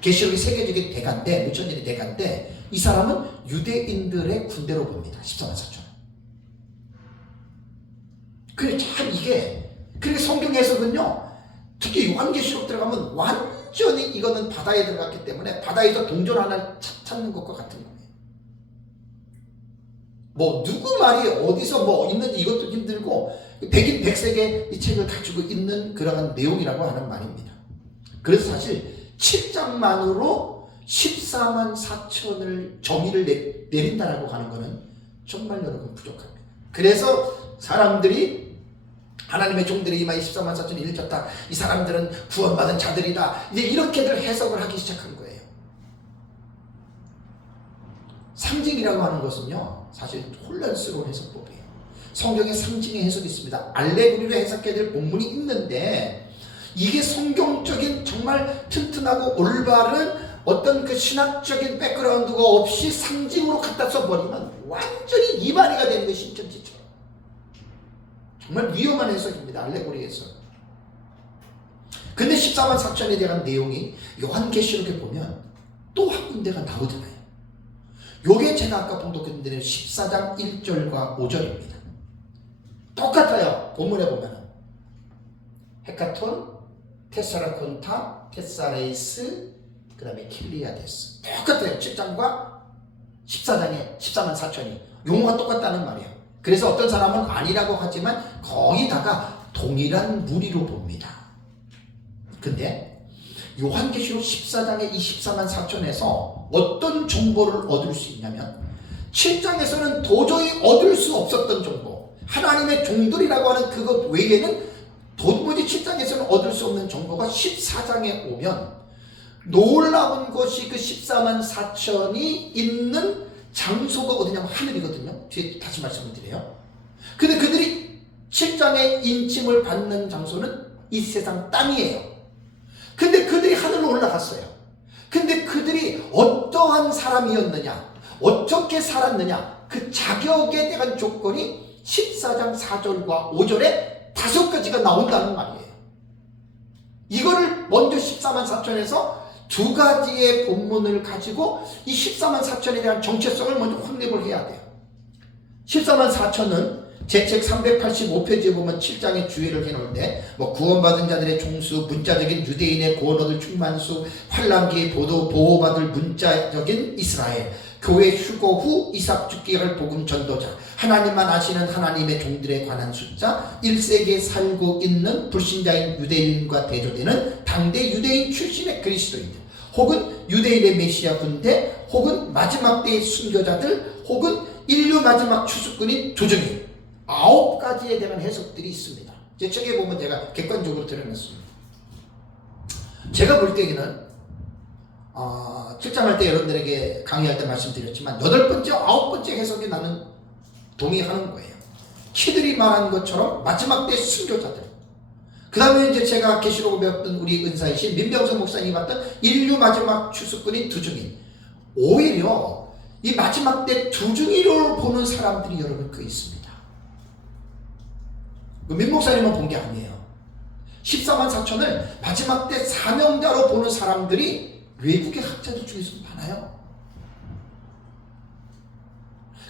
계시록이 세계적인 대가인데 무천년의 대가인데 이 사람은 유대인들의 군대로 봅니다. 14만 4천. 그래 참 이게 그렇게 성경 해석은요 특히 요한계시록 들어가면 완전히 이거는 바다에 들어갔기 때문에 바다에서 동전 하나 찾는 것과 같은 거예요. 뭐 누구 말이 어디서 뭐 있는지 이것도 힘들고 백인 백색의 이 책을 가지고 있는 그러한 내용이라고 하는 말입니다. 그래서 사실 7장만으로 14만 4천을 정의를 내린다라고 하는 것은 정말 여러분 부족합니다. 그래서 사람들이 하나님의 종들이 이마에 14만 4천이 인을 쳤다. 이 사람들은 구원받은 자들이다. 이제 이렇게들 해석을 하기 시작한 거예요. 상징이라고 하는 것은요 사실 혼란스러운 해석법이에요. 성경에 상징의 해석이 있습니다. 알레고리로 해석해야 될 본문이 있는데 이게 성경적인 정말 튼튼하고 올바른 어떤 그 신학적인 백그라운드가 없이 상징으로 갖다 써버리면 완전히 이반이가 되는 것이 신천지처럼 정말 위험한 해석입니다. 알레고리 해석. 근데 14만 4천에 대한 내용이 요한계시록에 보면 또 한 군데가 나오잖아요. 요게 제가 아까 봉독했는데 14장 1절과 5절입니다. 똑같아요. 본문에 보면은 헤카톤, 테사라콘타, 테사레이스, 그 다음에 킬리아데스. 똑같아요. 7장과 14장에 14만 4천이 용어가 똑같다는 말이에요. 그래서 어떤 사람은 아니라고 하지만 거의 다가 동일한 무리로 봅니다. 근데 요한계시록 14장의 24만 4천에서 어떤 정보를 얻을 수 있냐면 7장에서는 도저히 얻을 수 없었던 정보, 하나님의 종들이라고 하는 그것 외에는 도무지 7장에서는 얻을 수 없는 정보가 14장에 오면 놀라운 것이 그 14만 4천이 있는 장소가 어디냐면 하늘이거든요. 뒤에 다시 말씀을 드려요. 근데 그들이 7장의 인침을 받는 장소는 이 세상 땅이에요. 근데 그들이 하늘로 올라갔어요. 근데 그들이 어떠한 사람이었느냐, 어떻게 살았느냐, 그 자격에 대한 조건이 14장 4절과 5절에 5가지가 나온다는 말이에요. 이거를 먼저 14만 4천에서 2가지의 본문을 가지고 이 14만 4천에 대한 정체성을 먼저 확립을 해야 돼요. 14만 4천은 제 책 385페이지에 보면 7장의 주의를 해놓을 때 구원받은 자들의 총수, 문자적인 유대인의 구원 얻을 충만수, 환란기의 보호받을 문자적인 이스라엘, 교회 휴거 후 이삭 죽게 할 복음 전도자, 하나님만 아시는 하나님의 종들에 관한 숫자, 1세기에 살고 있는 불신자인 유대인과 대조되는 당대 유대인 출신의 그리스도인들, 혹은 유대인의 메시아 군대, 혹은 마지막 때의 순교자들, 혹은 인류 마지막 추수꾼인 조정인, 9가지에 대한 해석들이 있습니다. 제 책에 보면 제가 객관적으로 드러냈습니다. 제가 볼 때에는 7장 할 때 여러분들에게 강의할 때 말씀드렸지만 8번째, 9번째 해석이 나는 동의하는 거예요. 키들이 말한 것처럼 마지막 때 순교자들, 그 다음에 이제 제가 계시록을 배웠던 우리 은사이신 민병성 목사님이 봤던 인류 마지막 추수꾼인 두중인, 오히려 이 마지막 때 두중이로 보는 사람들이 여러분 그 있습니다. 민 목사님은 본 게 아니에요. 14만 4천을 마지막 때 사명자로 보는 사람들이 외국의 학자들 중에서 많아요.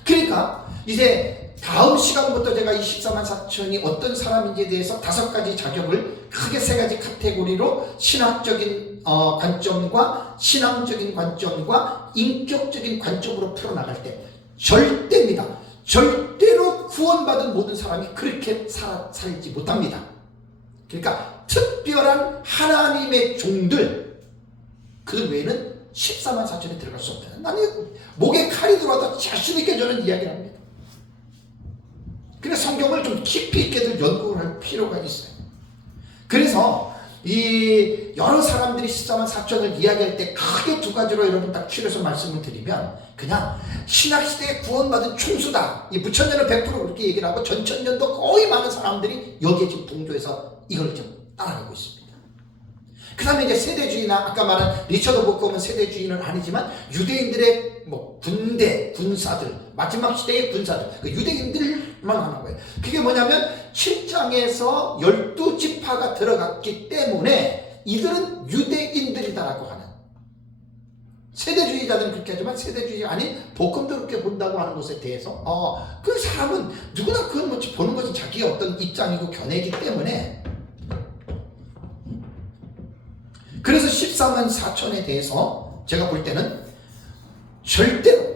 그러니까 이제 다음 시간부터 제가 이 14만 4천이 어떤 사람인지에 대해서 5가지 자격을 크게 3가지 카테고리로 신학적인 관점과 신앙적인 관점과 인격적인 관점으로 풀어나갈 때 절대입니다. 절대로 구원받은 모든 사람이 그렇게 살지 못합니다. 그러니까 특별한 하나님의 종들, 그 외에는 14만 4천에 들어갈 수 없다. 나는 목에 칼이 들어와도 자신 있게 저는 이야기를 합니다. 그래서 성경을 좀 깊이 있게도 연구를 할 필요가 있어요. 그래서 이 여러 사람들이 14만 4천을 이야기할 때 크게 2가지로 여러분 딱 추려서 말씀을 드리면, 그냥 신약시대에 구원받은 총수다, 이 부천년을 100% 그렇게 얘기를 하고 전천년도 거의 많은 사람들이 여기에 지금 동조해서 이걸 좀 따라가고 있습니다. 그 다음에 이제 세대주의나 아까 말한 리처드 보크는 세대주의는 아니지만 유대인들의 군대, 군사들, 마지막 시대의 군사들, 그 유대인들만 하는 거예요. 그게 뭐냐면 7장에서 12지파가 들어갔기 때문에 이들은 유대인들이다라고 하는, 세대주의자들은 그렇게 하지만 세대주의 아닌 복음도 그렇게 본다고 하는 것에 대해서 그 사람은 누구나 그건 보는 것이 자기의 어떤 입장이고 견해이기 때문에, 그래서 14만 4천에 대해서 제가 볼 때는 절대로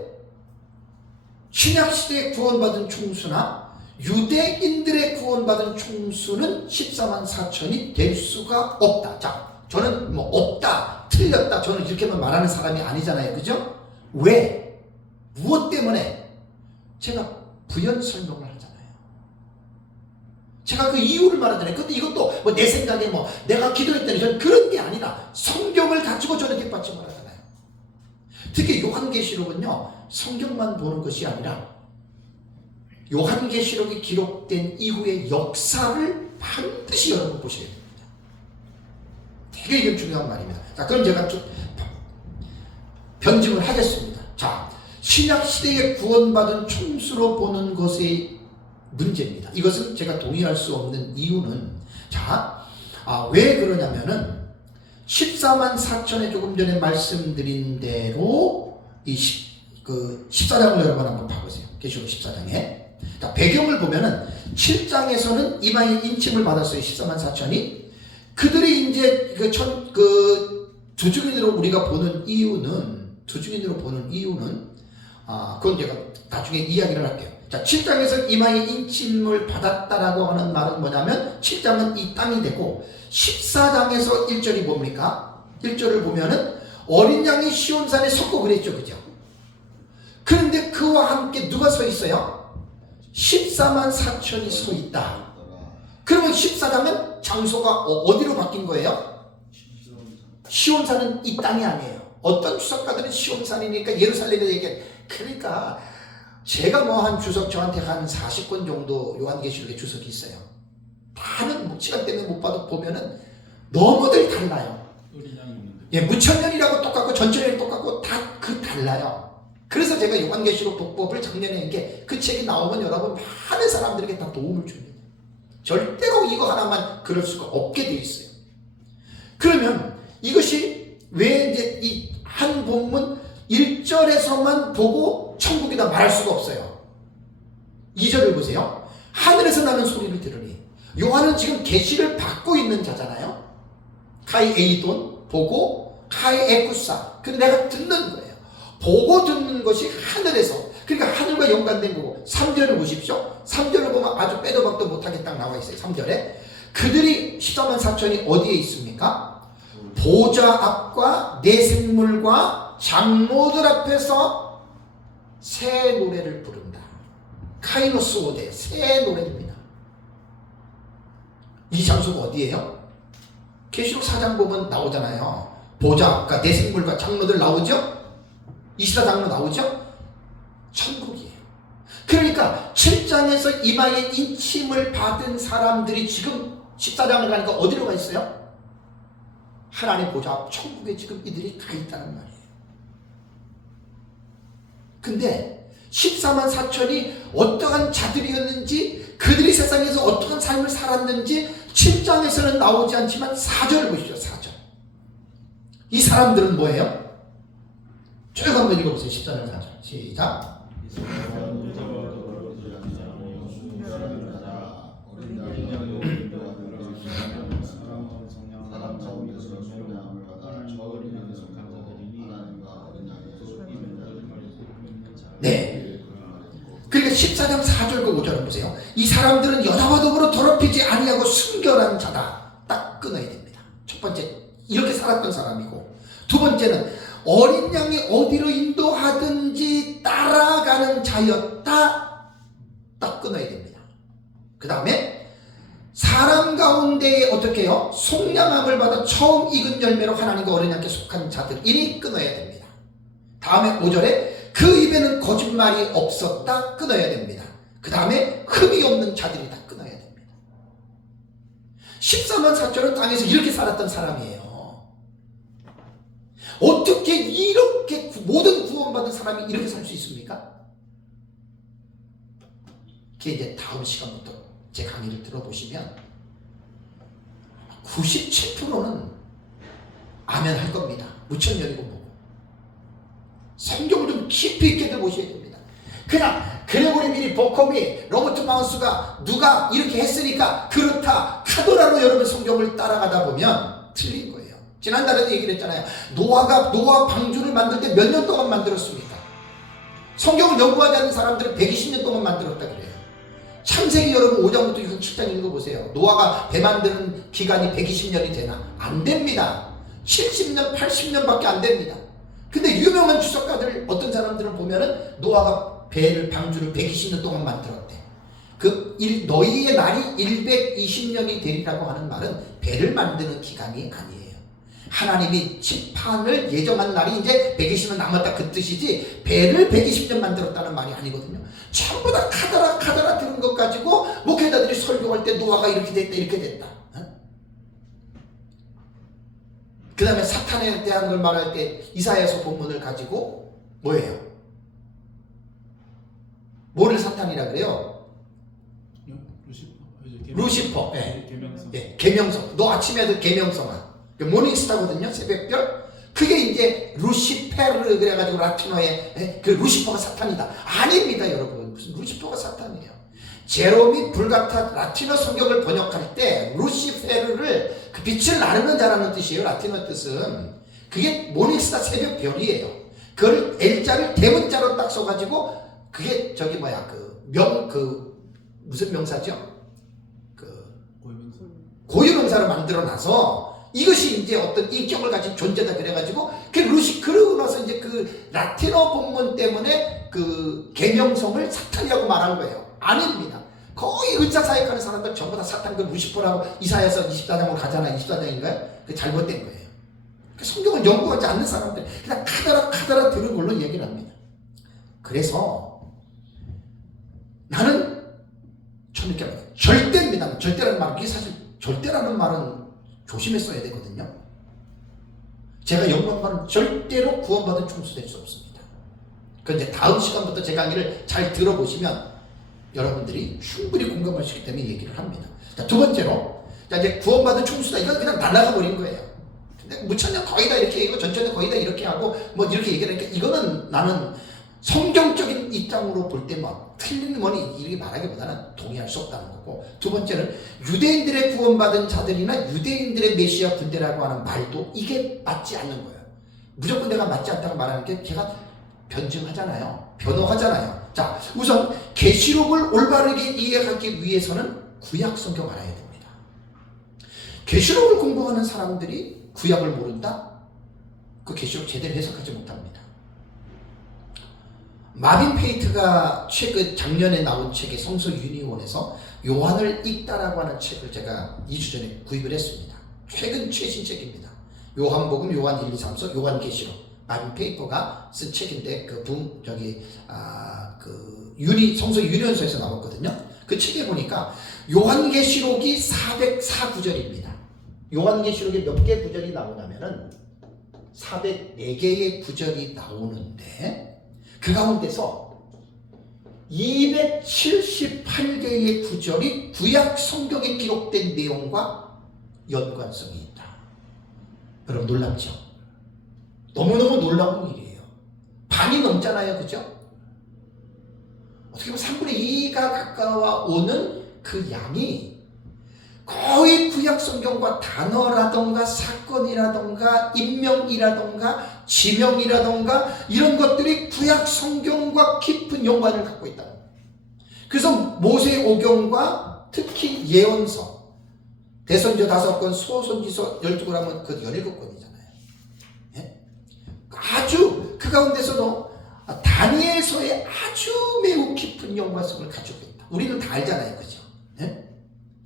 신약시대에 구원받은 총수나 유대인들의 구원받은 총수는 14만 4천이 될 수가 없다. 자, 저는 없다, 틀렸다, 저는 이렇게만 말하는 사람이 아니잖아요. 그죠? 왜? 무엇 때문에? 제가 부연 설명을 하잖아요. 제가 그 이유를 말하잖아요. 근데 이것도 내 생각에 내가 기도했더니 저는 그런 게 아니라 성경을 가지고 저는 뒷받침을 하잖아요. 특히 요한계시록은요, 성경만 보는 것이 아니라 요한계시록이 기록된 이후의 역사를 반드시 여러분 보셔야 됩니다. 되게 이건 중요한 말입니다. 자, 그럼 제가 좀 변증을 하겠습니다. 자, 신약시대에 구원받은 총수로 보는 것의 문제입니다. 이것은 제가 동의할 수 없는 이유는, 왜 그러냐면은 14만 4천에 조금 전에 말씀드린 대로 이 14장을 여러분 한번 봐보세요. 계시록 14장에. 자, 배경을 보면은 7장에서는 이방인 인침을 받았어요. 14만 4천이. 그들이 이제 두중인으로 우리가 보는 이유는, 그건 제가 나중에 이야기를 할게요. 자, 7장에서 이방인 인침을 받았다라고 하는 말은 뭐냐면 7장은 이 땅이 되고 14장에서 1절이 뭡니까? 1절을 보면은 어린 양이 시온산에 섰고 그랬죠. 그죠? 그런데 그와 함께 누가 서 있어요? 14만 4천이 서 있다. 그러면 14가면 장소가 어디로 바뀐 거예요? 시온산은 이 땅이 아니에요. 어떤 주석가들은 시온산이니까 예루살렘에 얘기해. 그러니까 제가 뭐 한 주석 저한테 한 40권 정도 요한계시록에 주석이 있어요. 다는 시간 때문에 못 봐도 보면은 너무들 달라요. 예, 무천년이라고 똑같고 전천년이 똑같고 다 달라요. 그래서 제가 요한계시록 독법을 작년에 이게 그 책이 나오면 여러분 많은 사람들에게 다 도움을 줍니다. 절대로 이거 하나만 그럴 수가 없게 돼 있어요. 그러면 이것이 왜 이제 이 한 본문 1절에서만 보고 천국이다 말할 수가 없어요. 2절을 보세요. 하늘에서 나는 소리를 들으니. 요한은 지금 계시를 받고 있는 자잖아요. 카이 에이돈 보고 카이 에쿠사. 근데 내가 듣는 거예요. 보고 듣는 것이 하늘에서. 그러니까 하늘과 연관된 거고. 3절을 보십시오. 3절을 보면 아주 빼도 박도 못하게 딱 나와 있어요. 3절에 그들이 14만 4천이 어디에 있습니까? 보좌 앞과 내 생물과 장로들 앞에서 새 노래를 부른다. 카이노스 오데 새 노래입니다. 이 장소가 어디예요? 계시록 4장 보면 나오잖아요. 보좌 앞과 내 생물과 장로들 나오죠? 24장로 나오죠? 천국이에요. 그러니까 7장에서 이마에 인침을 받은 사람들이 지금 14장을 가니까 어디로 가 있어요? 하나님 보좌 앞 천국에 지금 이들이 가 있다는 말이에요. 근데 14만 4천이 어떠한 자들이었는지 그들이 세상에서 어떠한 삶을 살았는지 7장에서는 나오지 않지만 4절 보시죠. 4절. 이 사람들은 뭐예요? 쭉 한번 읽어보세요. 14절 4절. 시작. 네. 그러니까 14장 4절과 5절을 보세요. 이 사람들은 여자와 더불어 더럽히지 아니하고 순결한 자다. 딱 끊어야 됩니다. 첫 번째, 이렇게 살았던 사람이고, 두 번째는 어린 양이 어디로 인도하든지 따라가는 자였다. 딱 끊어야 됩니다. 그 다음에 사람 가운데에 어떻게 해요? 속량함을 받아 처음 익은 열매로 하나님과 어린 양께 속한 자들이니 끊어야 됩니다. 다음에 5절에 그 입에는 거짓말이 없었다. 끊어야 됩니다. 그 다음에 흠이 없는 자들이 다 끊어야 됩니다. 14만 4천은 땅에서 이렇게 살았던 사람이에요. 어떻게 이렇게 모든 구원받은 사람이 이렇게 살 수 있습니까? 그게 이제 다음 시간부터 제 강의를 들어보시면 97%는 아멘 할 겁니다. 무천년이고 뭐고. 성경을 좀 깊이 있게 보셔야 됩니다. 그냥 그레고리 미리 보컴이 로버트 마우스가 누가 이렇게 했으니까 그렇다 카도라로 여러분 성경을 따라가다 보면 틀린 거예요. 지난달에도 얘기를 했잖아요. 노아 방주를 만들 때 몇 년 동안 만들었습니까? 성경을 연구하지 않는 사람들은 120년 동안 만들었다 그래요. 창세기 여러분 5장부터 6장 7장 읽어보세요. 노아가 배 만드는 기간이 120년이 되나? 안 됩니다. 70년 80년밖에 안 됩니다. 근데 유명한 주석가들 어떤 사람들을 보면은 노아가 방주를 120년 동안 만들었대. 너희의 날이 120년이 되리라고 하는 말은 배를 만드는 기간이 아니에요. 하나님이 심판을 예정한 날이 이제 120년 남았다 그 뜻이지 배를 120년 만들었다는 말이 아니거든요. 전부 다 카더라 들은 것 가지고 목회자들이 설교할 때 노아가 이렇게 됐다 이렇게 됐다. 그 다음에 사탄에 대한 걸 말할 때 이사야서 본문을 가지고 뭐예요? 뭐를 사탄이라 그래요? 루시퍼. 계명성. 너 아침에 그 계명성아. 모닝스타거든요. 새벽별. 그게 이제 루시페르 그래가지고 라틴어에 그 루시퍼가 사탄이다. 아닙니다 여러분. 무슨 루시퍼가 사탄이에요. 제롬이 불가타 라틴어 성경을 번역할 때 루시페르를 그 빛을 나르는 자라는 뜻이에요. 라틴어 뜻은. 그게 모닝스타 새벽별이에요. 그걸 L자를 대문자로 딱 써가지고 그게 무슨 명사죠? 고유명사를 만들어 놔서 이것이 이제 어떤 인격을 가진 존재다 그래가지고 그러고 나서 이제 그 라틴어 본문 때문에 그 계명성을 사탄이라고 말한 거예요. 아닙니다. 거의 의사사역하는 사람들 전부 다 사탄 그 루시퍼라고 이사야서 24장으로 가잖아. 24장인가요? 그 잘못된 거예요. 성경을 연구하지 않는 사람들 그냥 카더라 들은 걸로 얘기를 합니다. 그래서 나는 처음 이렇게 말해요. 절대입니다. 절대라는 말은 이게 사실 절대라는 말은 조심해 써야 되거든요. 제가 연구한 바는 절대로 구원받은 총수될 수 없습니다. 그 이제 다음 시간부터 제 강의를 잘 들어보시면 여러분들이 충분히 공감할 수 있기 때문에 얘기를 합니다. 자, 두 번째로 이제 구원받은 총수다. 이건 그냥 날아가 버린 거예요. 근데 무천년 거의 다 이렇게 얘기하고 전천년 거의 다 이렇게 하고 뭐 이렇게 얘기를 하니까 이거는 나는 성경적인 입장으로 볼 때 뭐 틀린 뭐니 이렇게 말하기보다는 동의할 수 없다는 거고, 두 번째는 유대인들의 구원받은 자들이나 유대인들의 메시아 군대라고 하는 말도 이게 맞지 않는 거예요. 무조건 내가 맞지 않다고 말하는 게 제가 변증하잖아요. 변호하잖아요. 자, 우선 계시록을 올바르게 이해하기 위해서는 구약 성경 알아야 됩니다. 계시록을 공부하는 사람들이 구약을 모른다? 그 계시록 제대로 해석하지 못합니다. 마빈 페이트가 최근 작년에 나온 책의 성서 유니온에서 요한을 읽다라고 하는 책을 제가 2주 전에 구입을 했습니다. 최신 책입니다. 요한복음, 요한 1, 2, 3서, 요한계시록. 마빈 페이퍼가 쓴 책인데 성서 유니온서에서 나왔거든요. 그 책에 보니까 요한계시록이 404구절입니다. 요한계시록에 몇 개 구절이 나오냐면은 404개의 구절이 나오는데 그 가운데서 278개의 구절이 구약 성경에 기록된 내용과 연관성이 있다. 여러분 놀랍죠? 너무너무 놀라운 일이에요. 반이 넘잖아요. 그죠? 어떻게 보면 3분의 2가 가까워오는 그 양이 거의 구약 성경과 단어라던가 사건이라던가 인명이라던가 지명이라던가 이런 것들이 구약 성경과 깊은 연관을 갖고 있다. 그래서 모세오경과 특히 예언서, 대선조 5권, 소선지서 12권 하면 그 17권이잖아요. 예? 아주 그 가운데서도 다니엘서에 아주 매우 깊은 연관성을 가지고 있다. 우리는 다 알잖아요. 그죠? 예?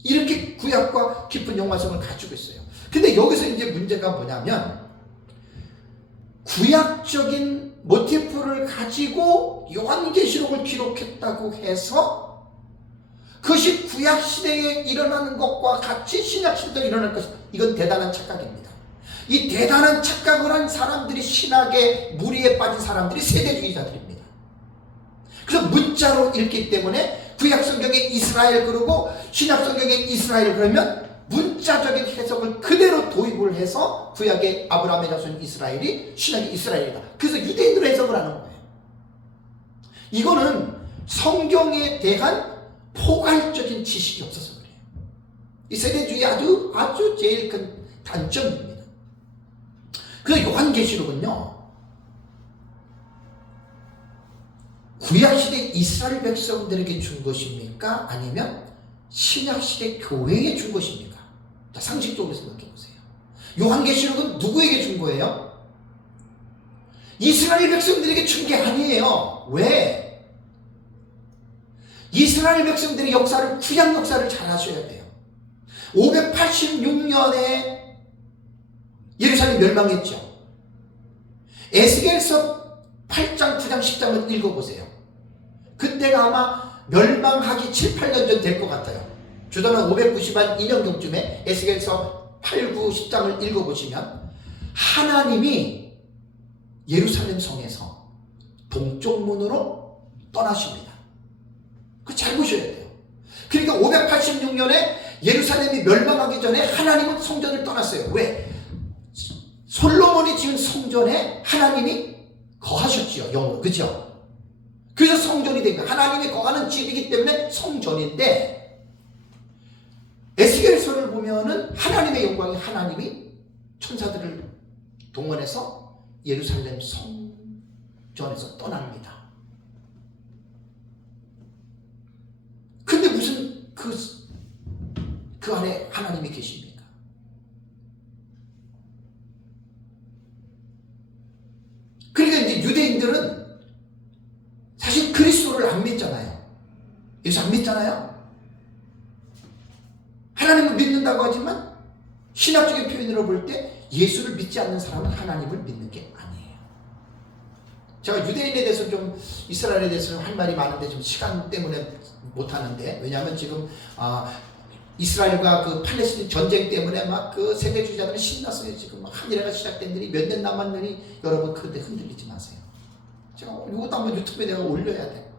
이렇게 구약과 깊은 연관성을 가지고 있어요. 근데 여기서 이제 문제가 뭐냐면 구약적인 모티프를 가지고 요한계시록을 기록했다고 해서 그것이 구약시대에 일어나는 것과 같이 신약시대도 일어날 것이다. 이건 대단한 착각입니다. 이 대단한 착각을 한 사람들이 신학의 무리에 빠진 사람들이 세대주의자들입니다. 그래서 문자로 읽기 때문에 구약성경에 이스라엘 그러고 신약성경에 이스라엘 그러면 문자적인 해석을 그대로 도입을 해서 구약의 아브라함의 자손 이스라엘이 신약의 이스라엘이다. 그래서 유대인으로 해석을 하는 거예요. 이거는 성경에 대한 포괄적인 지식이 없어서 그래요. 이 세대주의 아주 제일 큰 단점입니다. 그래서 요한계시록은요, 구약시대 이스라엘 백성들에게 준 것입니까? 아니면 신약시대 교회에 준 것입니까? 자, 상식적으로 생각해 보세요. 요한계시록은 누구에게 준 거예요? 이스라엘 백성들에게 준 게 아니에요. 왜? 이스라엘 백성들의 역사를, 구약 역사를 잘 아셔야 돼요. 586년에 예루살렘 멸망했죠. 에스겔서 8장, 9장, 10장을 읽어보세요. 그때가 아마 멸망하기 7, 8년 전 될 것 같아요. 주도는 592년경쯤에 에스겔서 8, 9, 10장을 읽어보시면 하나님이 예루살렘 성에서 동쪽 문으로 떠나십니다. 그거 잘 보셔야 돼요. 그러니까 586년에 예루살렘이 멸망하기 전에 하나님은 성전을 떠났어요. 왜? 솔로몬이 지은 성전에 하나님이 거하셨지요. 영으로. 그죠? 그래서 성전이 된 거예요. 하나님이 거하는 집이기 때문에 성전인데, 에스겔서를 보면은 하나님의 영광이 하나님이 천사들을 동원해서 예루살렘 성전에서 떠납니다. 근데 무슨 그 안에 하나님이 계십니까? 아니잖아요. 하나님을 믿는다고 하지만 신학적인 표현으로 볼 때 예수를 믿지 않는 사람은 하나님을 믿는 게 아니에요. 제가 유대인에 대해서 좀 이스라엘에 대해서 할 말이 많은데 좀 시간 때문에 못하는데, 왜냐하면 지금 이스라엘과 그 팔레스틴 전쟁 때문에 막 그 세대주의자들은 신났어요. 지금 막 한일회가 시작된 일이 몇 년 남았느니 여러분 그런데 흔들리지 마세요. 제가 이것도 한번 유튜브에 내가 올려야 돼.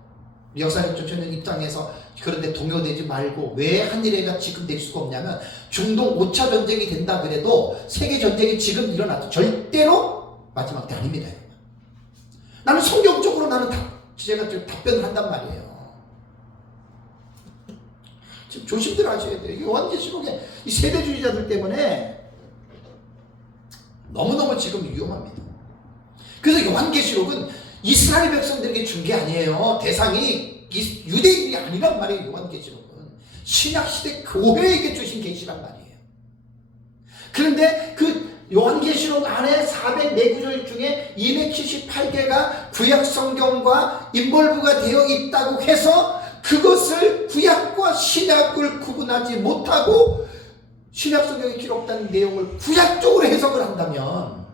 역사적 조천의 입장에서 그런데 동요되지 말고, 왜 한일회가 지금 될 수가 없냐면 중동 5차 전쟁이 된다 그래도 세계 전쟁이 지금 일어나도 절대로 마지막 때 아닙니다. 나는 성경적으로 제가 지금 답변을 한단 말이에요. 지금 조심들 하셔야 돼요. 이게 요한계시록에 이 세대주의자들 때문에 너무너무 지금 위험합니다. 그래서 요한계시록은 이스라엘 백성들에게 준 게 아니에요. 대상이 유대인이 아니란 말이에요. 요한계시록은 신약시대 교회에게 주신 계시란 말이에요. 그런데 그 요한계시록 안에 404구절 중에 278개가 구약성경과 인볼브가 되어 있다고 해서 그것을 구약과 신약을 구분하지 못하고 신약성경에 기록된 내용을 구약적으로 해석을 한다면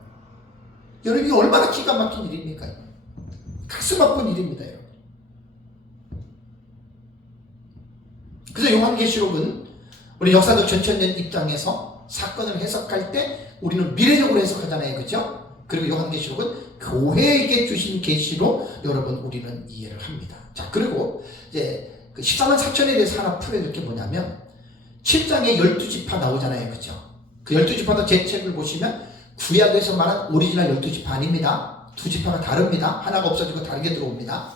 여러분이 얼마나 기가 막힌 일입니까? 가슴 아픈 일입니다. 여러분. 그래서 요한계시록은 우리 역사적 전천년 입장에서 사건을 해석할 때 우리는 미래적으로 해석하잖아요. 그렇죠? 그리고 요한계시록은 교회에게 주신 계시로 여러분 우리는 이해를 합니다. 자, 그리고 이제 그 14만 4천에 대해서 하나 풀어줄 게 뭐냐면 7장에 12지파 나오잖아요. 그죠? 그 12지파도 제 책을 보시면 구약에서 말한 오리지널 12지파 아닙니다. 두 지파가 다릅니다. 하나가 없어지고 다르게 들어옵니다.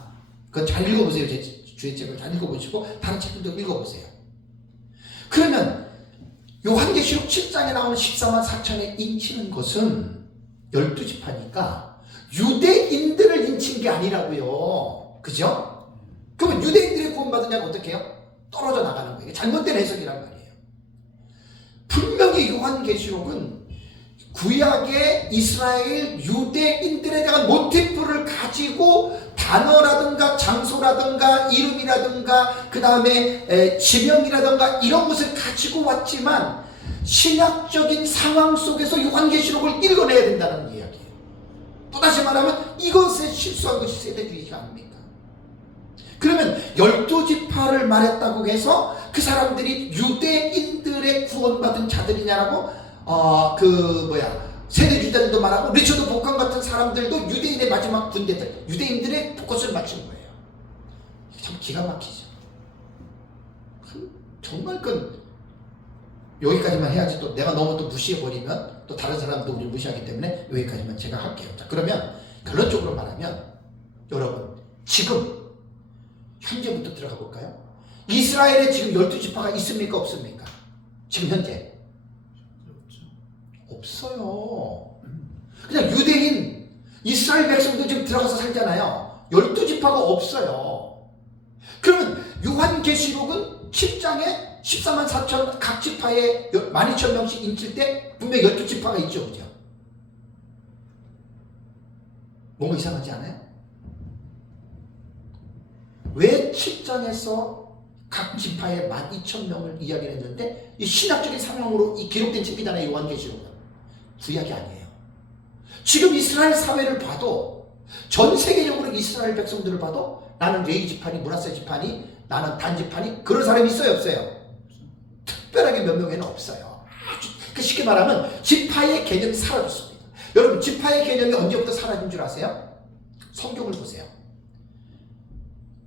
그거 잘 읽어보세요. 제 주의 책을 잘 읽어보시고 다른 책들도 읽어보세요. 그러면 요한계시록 7장에 나오는 14만 4천에 인치는 것은 12지파니까 유대인들을 인친 게 아니라고요. 그죠? 그러면 유대인들이 구원받으냐면 어떻게 해요? 떨어져 나가는 거예요. 잘못된 해석이란 말이에요. 분명히 요한계시록은 구약의 이스라엘 유대인들에 대한 모티프를 가지고 단어라든가 장소라든가 이름이라든가 그 다음에 지명이라든가 이런 것을 가지고 왔지만 신약적인 상황 속에서 요한계시록을 읽어내야 된다는 이야기예요. 또다시 말하면 이것에 실수한 것이 세대주의가 아닙니까? 그러면 12지파를 말했다고 해서 그 사람들이 유대인들의 구원받은 자들이냐라고 세대주의자들도 말하고 리처드 복강 같은 사람들도 유대인의 마지막 군대들, 유대인들의 복것을 맞춘 거예요. 참 기가 막히죠. 정말 여기까지만 해야지 또 내가 너무 또 무시해버리면 또 다른 사람도 우리 무시하기 때문에 여기까지만 제가 할게요. 자, 그러면 결론적으로 말하면 여러분 지금 현재부터 들어가 볼까요? 이스라엘에 지금 12지파가 있습니까? 없습니까? 지금 현재 없어요. 그냥 유대인 이스라엘 백성도 지금 들어가서 살잖아요. 12지파가 없어요. 그러면 요한계시록은 10장에 14만 4천 각 지파에 12,000명씩 인칠 때 분명히 12지파가 있죠. 그죠? 뭔가 이상하지 않아요? 왜 7장에서 각 지파에 12,000명을 이야기를 했는데 이 신학적인 상황으로 이 기록된 책이잖아요. 요한계시록은. 구약이 아니에요. 지금 이스라엘 사회를 봐도 전 세계적으로 이스라엘 백성들을 봐도 나는 레위 지파니 므낫세 지파니 나는 단 지파니 그런 사람이 있어요? 없어요? 특별하게 몇 명에는 없어요. 쉽게 말하면 지파의 개념이 사라졌습니다. 여러분 지파의 개념이 언제부터 사라진 줄 아세요? 성경을 보세요.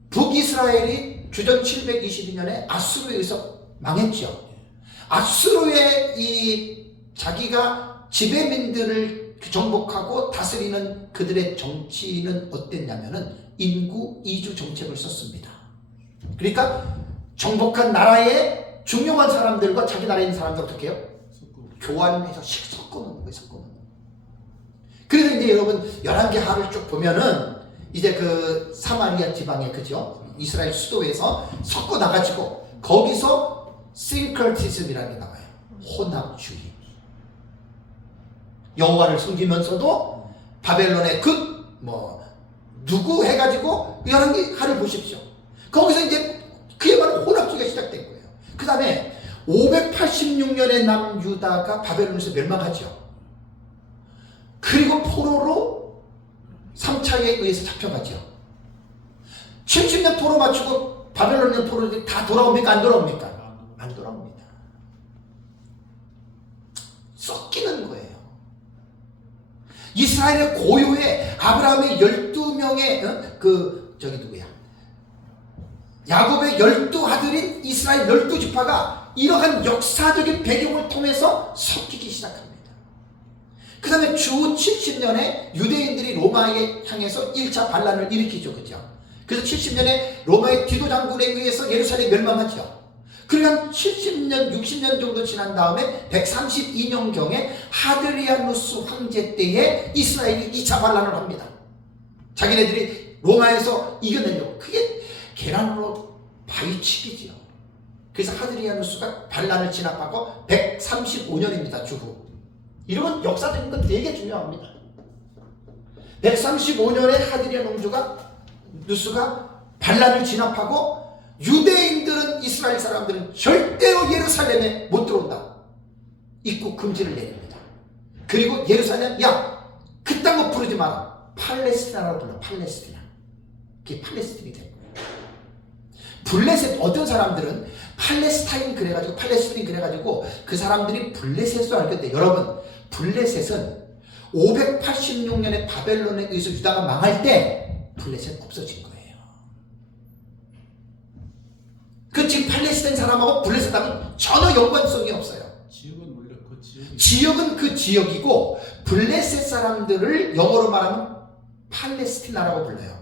북이스라엘이 주전 722년에 아수르에 의해서 망했죠. 아수르의 이 자기가 지배민들을 정복하고 다스리는 그들의 정치는 어땠냐면은 인구 이주 정책을 썼습니다. 그러니까 정복한 나라의 중요한 사람들과 자기 나라에 있는 사람들 어떻게 해요? 교환해서 섞어놓는 거예요. 섞어놓는 거예요. 그래서 이제 여러분 11개 하를 쭉 보면은 이제 그 사마리아 지방에 그죠? 이스라엘 수도에서 섞어 나가지고 거기서 싱크레티즘이라는 게 나와요. 혼합주의. 여호와를 섬기면서도 바벨론의 누구 해가지고 11개 하를 보십시오. 거기서 이제 그야말로 그 다음에 586년에 남유다가 바벨론에서 멸망하죠. 그리고 포로로 3차에 의해서 잡혀가죠. 70년 포로 맞추고 바벨론의 포로들이 다 돌아옵니까? 안 돌아옵니까? 안 돌아옵니다. 섞이는 거예요. 이스라엘의 고요에 아브라함의 12명의 누구야? 야곱의 12아들인 이스라엘 12지파가 이러한 역사적인 배경을 통해서 섞이기 시작합니다. 그 다음에 주 70년에 유대인들이 로마에 향해서 1차 반란을 일으키죠. 그죠? 그래서 70년에 로마의 디도 장군에 의해서 예루살렘이 멸망하죠. 그리고 한 70년, 60년 정도 지난 다음에 132년경에 하드리아누스 황제 때에 이스라엘이 2차 반란을 합니다. 자기네들이 로마에서 이겨내려고. 그게 계란으로 바위치기지요. 그래서 하드리아누스가 반란을 진압하고 135년입니다. 주후. 이런 역사적인 건 되게 중요합니다. 135년에 하드리아누스가 반란을 진압하고 유대인들은, 이스라엘 사람들은 절대로 예루살렘에 못 들어온다. 입국 금지를 내립니다. 그리고 예루살렘, 야, 그딴 거 부르지 마라. 팔레스티나라고 불러. 팔레스티나. 그게 팔레스틴이 된 거예요. 블레셋, 어떤 사람들은 팔레스타인 그래가지고 그 사람들이 블레셋으로 알 건데, 여러분, 블레셋은 586년에 바벨론에 의해서 유다가 망할 때 블레셋 없어진 거예요. 그 지금 팔레스타인 사람하고 블레셋하고는 전혀 연관성이 없어요. 지역은 오히려 그 지역은 그 지역이고, 블레셋 사람들을 영어로 말하면 팔레스티나라고 불러요.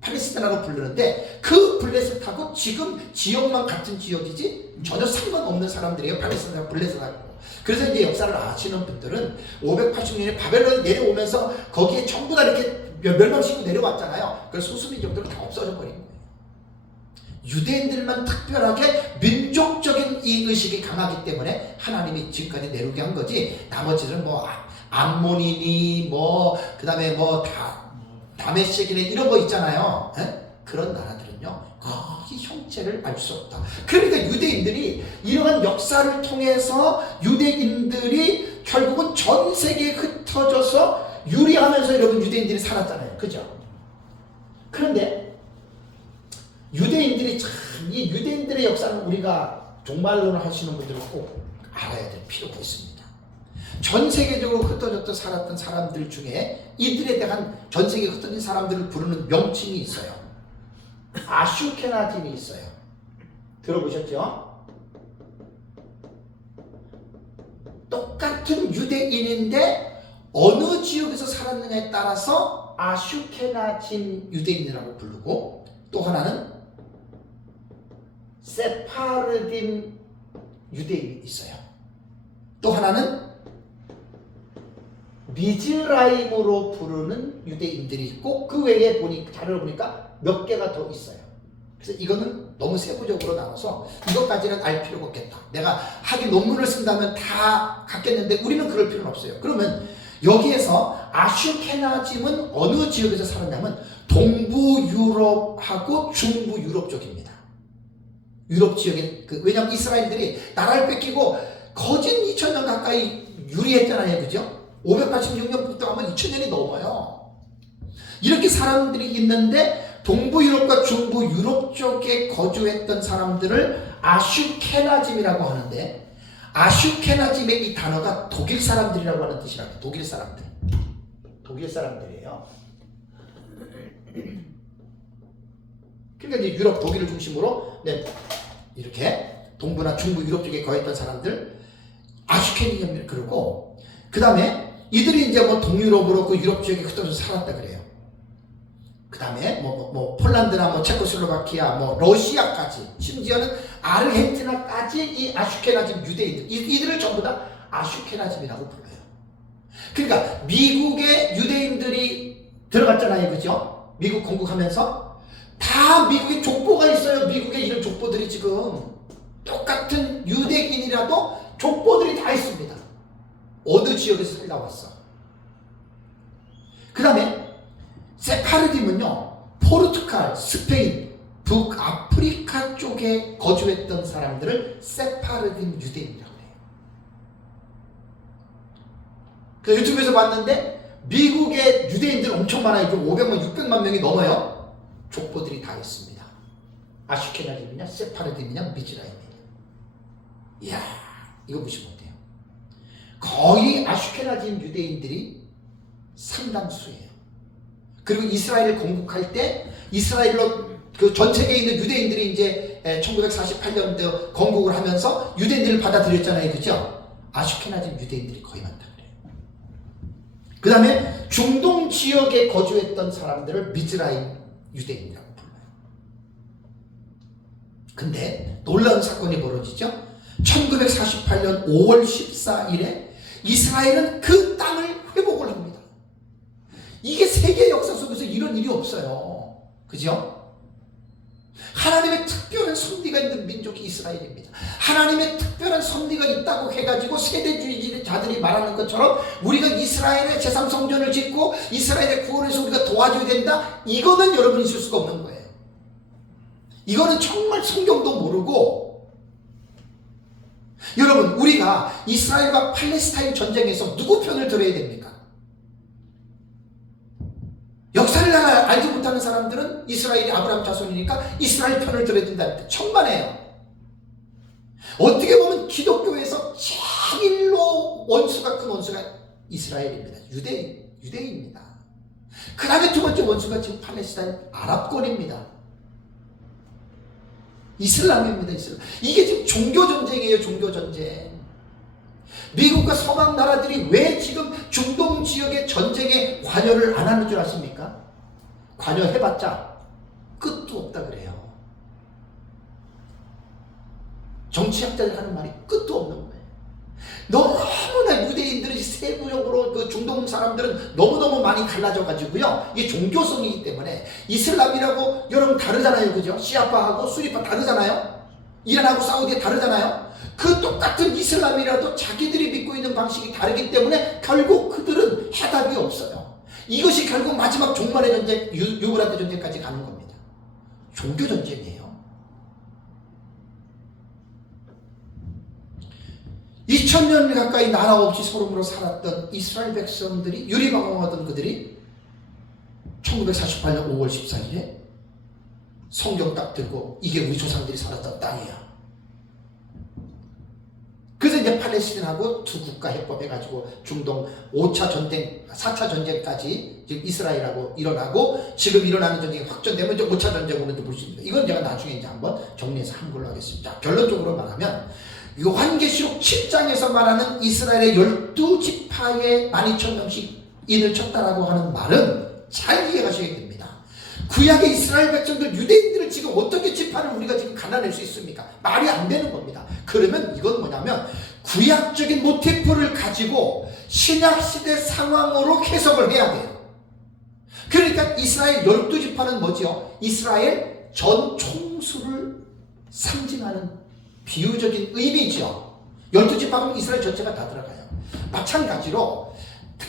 팔레스티나라고 부르는데, 그 블레셋하고 지금 지역만 같은 지역이지 전혀 상관없는 사람들이에요. 팔레스티나 블레셋하고. 그래서 이제 역사를 아시는 분들은 580년에 바벨론이 내려오면서 거기에 전부 다 이렇게 멸망시키고 내려왔잖아요. 그래서 소수민족들은 다 없어져 버린 거예요. 유대인들만 특별하게 민족적인 이 의식이 강하기 때문에 하나님이 지금까지 내려오게 한 거지, 나머지는 뭐 암몬이니 그 다음에 다메섹이니 이런 거 있잖아요. 그런 나라들은요 거기 형체를 알 수 없다. 그러니까 유대인들이 이러한 역사를 통해서 유대인들이 결국은 전 세계에 흩어져서 유리하면서 여러분 유대인들이 살았잖아요. 그죠? 그런데 유대인들이 참, 이 유대인들의 역사는 우리가 종말론을 하시는 분들은 꼭 알아야 될 필요가 있습니다. 전 세계적으로 흩어졌던 살았던 사람들 중에 이들에 대한 전 세계에 흩어진 사람들을 부르는 명칭이 있어요. 아슈케나즘이 있어요. 들어보셨죠? 똑같은 유대인인데 어느 지역에서 살았느냐에 따라서 아슈케나즘 유대인이라고 부르고, 또 하나는 세파르딘 유대인이 있어요. 또 하나는 미즈라임으로 부르는 유대인들이 있고, 그 외에 자료를 보니까 몇 개가 더 있어요. 그래서 이거는 너무 세부적으로 나와서 이것까지는 알 필요가 없겠다. 내가 학위 논문을 쓴다면 다 갖겠는데 우리는 그럴 필요는 없어요. 그러면 여기에서 아슈케나즘은 어느 지역에서 살았냐면 동부 유럽하고 중부 유럽 쪽입니다. 유럽 지역에, 왜냐하면 이스라엘들이 나라를 뺏기고 거진 2000년 가까이 유리했잖아요. 그죠? 586년부터 하면 2000년이 넘어요. 이렇게 사람들이 있는데 동부 유럽과 중부 유럽 쪽에 거주했던 사람들을 아슈케나즘이라고 하는데, 아슈케나즘의 이 단어가 독일 사람들이라고 하는 뜻이랍니다. 독일 사람들. 독일 사람들이에요. 그러니까 이제 유럽, 독일을 중심으로 이렇게 동부나 중부 유럽 쪽에 거했던 사람들 아슈케나즘을 그러고, 그 다음에 이들이 이제 동유럽으로 그 유럽 지역에 흩어져서 살았다 그래요. 그 다음에 폴란드나 체코슬로바키아, 러시아까지, 심지어는 아르헨티나까지 이 아슈케나즘 유대인들, 이들을 전부 다 아슈케나즘이라고 불러요. 그러니까 미국에 유대인들이 들어갔잖아요. 그죠? 미국 건국하면서 다 미국에 족보가 있어요. 미국에 이런 족보들이 지금 똑같은 유대인이라도 족보들이 다 있습니다. 어느 지역에서 살다 왔어. 그 다음에 세파르딤은요, 포르투갈, 스페인, 북아프리카 쪽에 거주했던 사람들을 세파르딘 유대인이라고 해요. 그 유튜브에서 봤는데 미국의 유대인들 엄청 많아요. 500만, 600만 명이 넘어요. 족보들이 다 있습니다. 아슈케나즘이냐, 세파르딘이냐, 미즈라임이냐. 이야, 이거 보시면 어때요? 거의 아슈케나즘 유대인들이 상당수예요. 그리고 이스라엘을 건국할 때 이스라엘로 그 전 세계에 있는 유대인들이 이제 1948년도 건국을 하면서 유대인들을 받아들였잖아요. 그죠? 아슈케나즘 유대인들이 거의 많다 그래요. 그 다음에 중동 지역에 거주했던 사람들을 미즈라임 유대인이라고 불러요. 근데 놀라운 사건이 벌어지죠. 1948년 5월 14일에 이스라엘은 그 땅을 회복을 합니다. 이게 세계 역사 속에서 이런 일이 없어요. 그죠? 하나님의 특별한 섭리가 있는 민족이 이스라엘입니다. 하나님의 특별한 섭리가 있다고 해가지고 세대주의자들이 말하는 것처럼 우리가 이스라엘의 제3성전을 짓고 이스라엘의 구원에서 우리가 도와줘야 된다, 이거는 여러분 있을 수가 없는 거예요. 이거는 정말 성경도 모르고, 여러분 우리가 이스라엘과 팔레스타인 전쟁에서 누구 편을 들어야 됩니까? 역사를 알지 못하는 사람들은 이스라엘이 아브라함 자손이니까 이스라엘 편을 들어야 된다는데 천만에요. 어떻게 보면 기독교에서 제일로 원수가 큰 원수가 이스라엘입니다. 유대인입니다. 그 다음에 두 번째 원수가 지금 팔레스타인 아랍권입니다. 이슬람입니다. 이슬람. 이게 지금 종교전쟁이에요. 종교전쟁. 미국과 서방 나라들이 왜 지금 중동 지역의 전쟁에 관여를 안 하는 줄 아십니까? 관여해봤자 끝도 없다 그래요. 정치학자들 하는 말이 끝도 없는 거예요. 너무나 유대인들이 세부적으로 그 중동 사람들은 너무너무 많이 갈라져 가지고요. 이게 종교성이기 때문에 이슬람이라고 여러분 다르잖아요. 그죠? 시아파하고 수니파 다르잖아요. 이란하고 사우디에 다르잖아요. 그 똑같은 이슬람이라도 자기들이 믿고 있는 방식이 다르기 때문에 결국 그들은 해답이 없어요. 이것이 결국 마지막 종말의 전쟁, 유브라데 전쟁까지 가는 겁니다. 종교 전쟁이에요. 2000년 가까이 나라 없이 소름으로 살았던 이스라엘 백성들이, 유리방황하던 그들이 1948년 5월 14일에 성경 딱 들고 이게 우리 조상들이 살았던 땅이야. 그래서 이제 팔레스틴하고 두 국가 해법해가지고 중동 5차 전쟁, 4차 전쟁까지 지금 이스라엘하고 일어나고, 지금 일어나는 전쟁이 확전되면 이제 5차 전쟁으로 볼 수 있습니다. 이건 제가 나중에 이제 한번 정리해서 한 걸로 하겠습니다. 결론적으로 말하면 요한계시록 7장에서 말하는 이스라엘의 12지파에 12,000명씩 쳤다라고 하는 말은 잘 이해하셔야 됩니다. 구약의 이스라엘 백성들, 유대인들을 지금 어떻게 지파를 우리가 지금 갈라낼 수 있습니까? 말이 안 되는 겁니다. 그러면 이건 뭐냐면 구약적인 모티프를 가지고 신약시대 상황으로 해석을 해야 돼요. 그러니까 이스라엘 12지파는 뭐죠? 이스라엘 전 총수를 상징하는 비유적인 의미죠. 12지파는 이스라엘 전체가 다 들어가요. 마찬가지로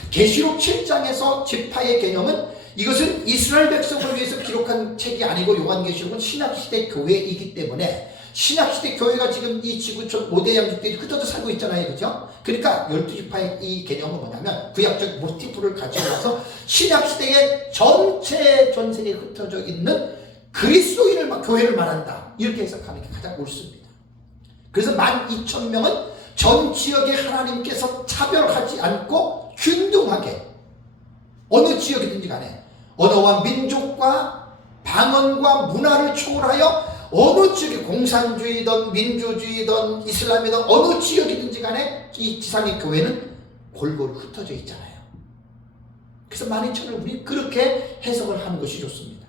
계시록 7장에서 지파의 개념은 이것은 이스라엘 백성을 위해서 기록한 책이 아니고 요한계시록은 신약시대 교회이기 때문에, 신약시대 교회가 지금 이 지구촌 5대 양육들이 흩어져 살고 있잖아요. 그죠? 그러니까 12지파의 이 개념은 뭐냐면 구약적 모티프를 가져와서 신약시대의 전체 전 세계에 흩어져 있는 그리스도인을 교회를 말한다, 이렇게 해석하는 게 가장 옳습니다. 그래서 12,000명은 전 지역에 하나님께서 차별하지 않고 균등하게 어느 지역이든지 간에 언어와 민족과 방언과 문화를 초월하여 어느 지역에 공산주의든 민주주의든 이슬람이든 어느 지역이든지 간에 이 지상의 교회는 골고루 흩어져 있잖아요. 그래서 12,000을 우리 그렇게 해석을 하는 것이 좋습니다.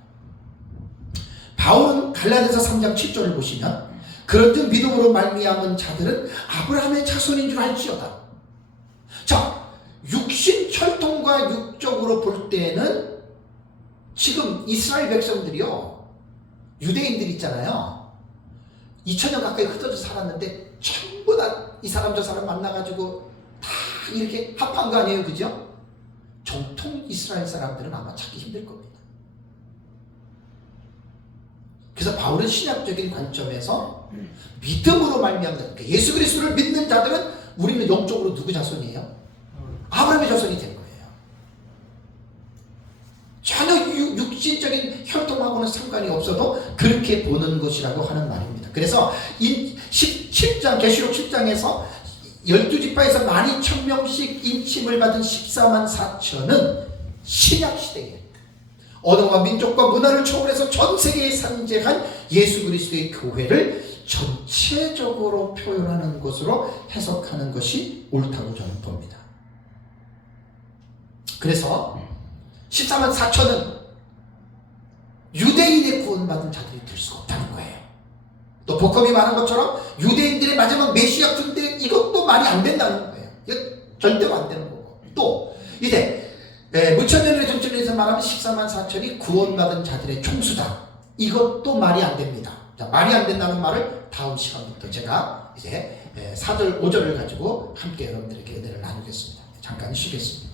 바울은 갈라디아서 3장 7절을 보시면 그런즉 믿음으로 말미암은 자들은 아브라함의 자손인 줄 알지어다. 자, 육신 혈통과 육적으로 볼 때는 지금 이스라엘 백성들이요, 유대인들 있잖아요. 2000년 가까이 흩어져 살았는데 전부 다 이 사람 저 사람 만나가지고 다 이렇게 합한 거 아니에요. 그죠? 정통 이스라엘 사람들은 아마 찾기 힘들 겁니다. 그래서 바울은 신학적인 관점에서 믿음으로 말미암는, 예수 그리스도를 믿는 자들은 우리는 영적으로 누구 자손이에요? 아브라함의 자손이 된 거예요. 전혀 육신적인 혈통하고는 상관이 없어도 그렇게 보는 것이라고 하는 말입니다. 그래서 10장, 계시록 10장에서 12지파에서 12,000명씩 인침을 받은 14만 4천은 신약시대에 언어와 민족과 문화를 초월해서 전 세계에 상징한 예수 그리스도의 교회를 전체적으로 표현하는 것으로 해석하는 것이 옳다고 저는 봅니다. 그래서 14만 4천은 유대인의 구원받은 자들이 될 수가 없다는 거예요. 또 복음이 말한 것처럼 유대인들의 마지막 메시아 군대, 이것도 말이 안 된다는 거예요. 이거 절대로 안 되는 거고. 또 이제 무천년의 정치에서 말하면 14만 4천이 구원받은 자들의 총수다. 이것도 말이 안 됩니다. 자, 말이 안 된다는 말을 다음 시간부터 제가 이제 4절 5절을 가지고 함께 여러분들에게 은혜를 나누겠습니다. 잠깐 쉬겠습니다.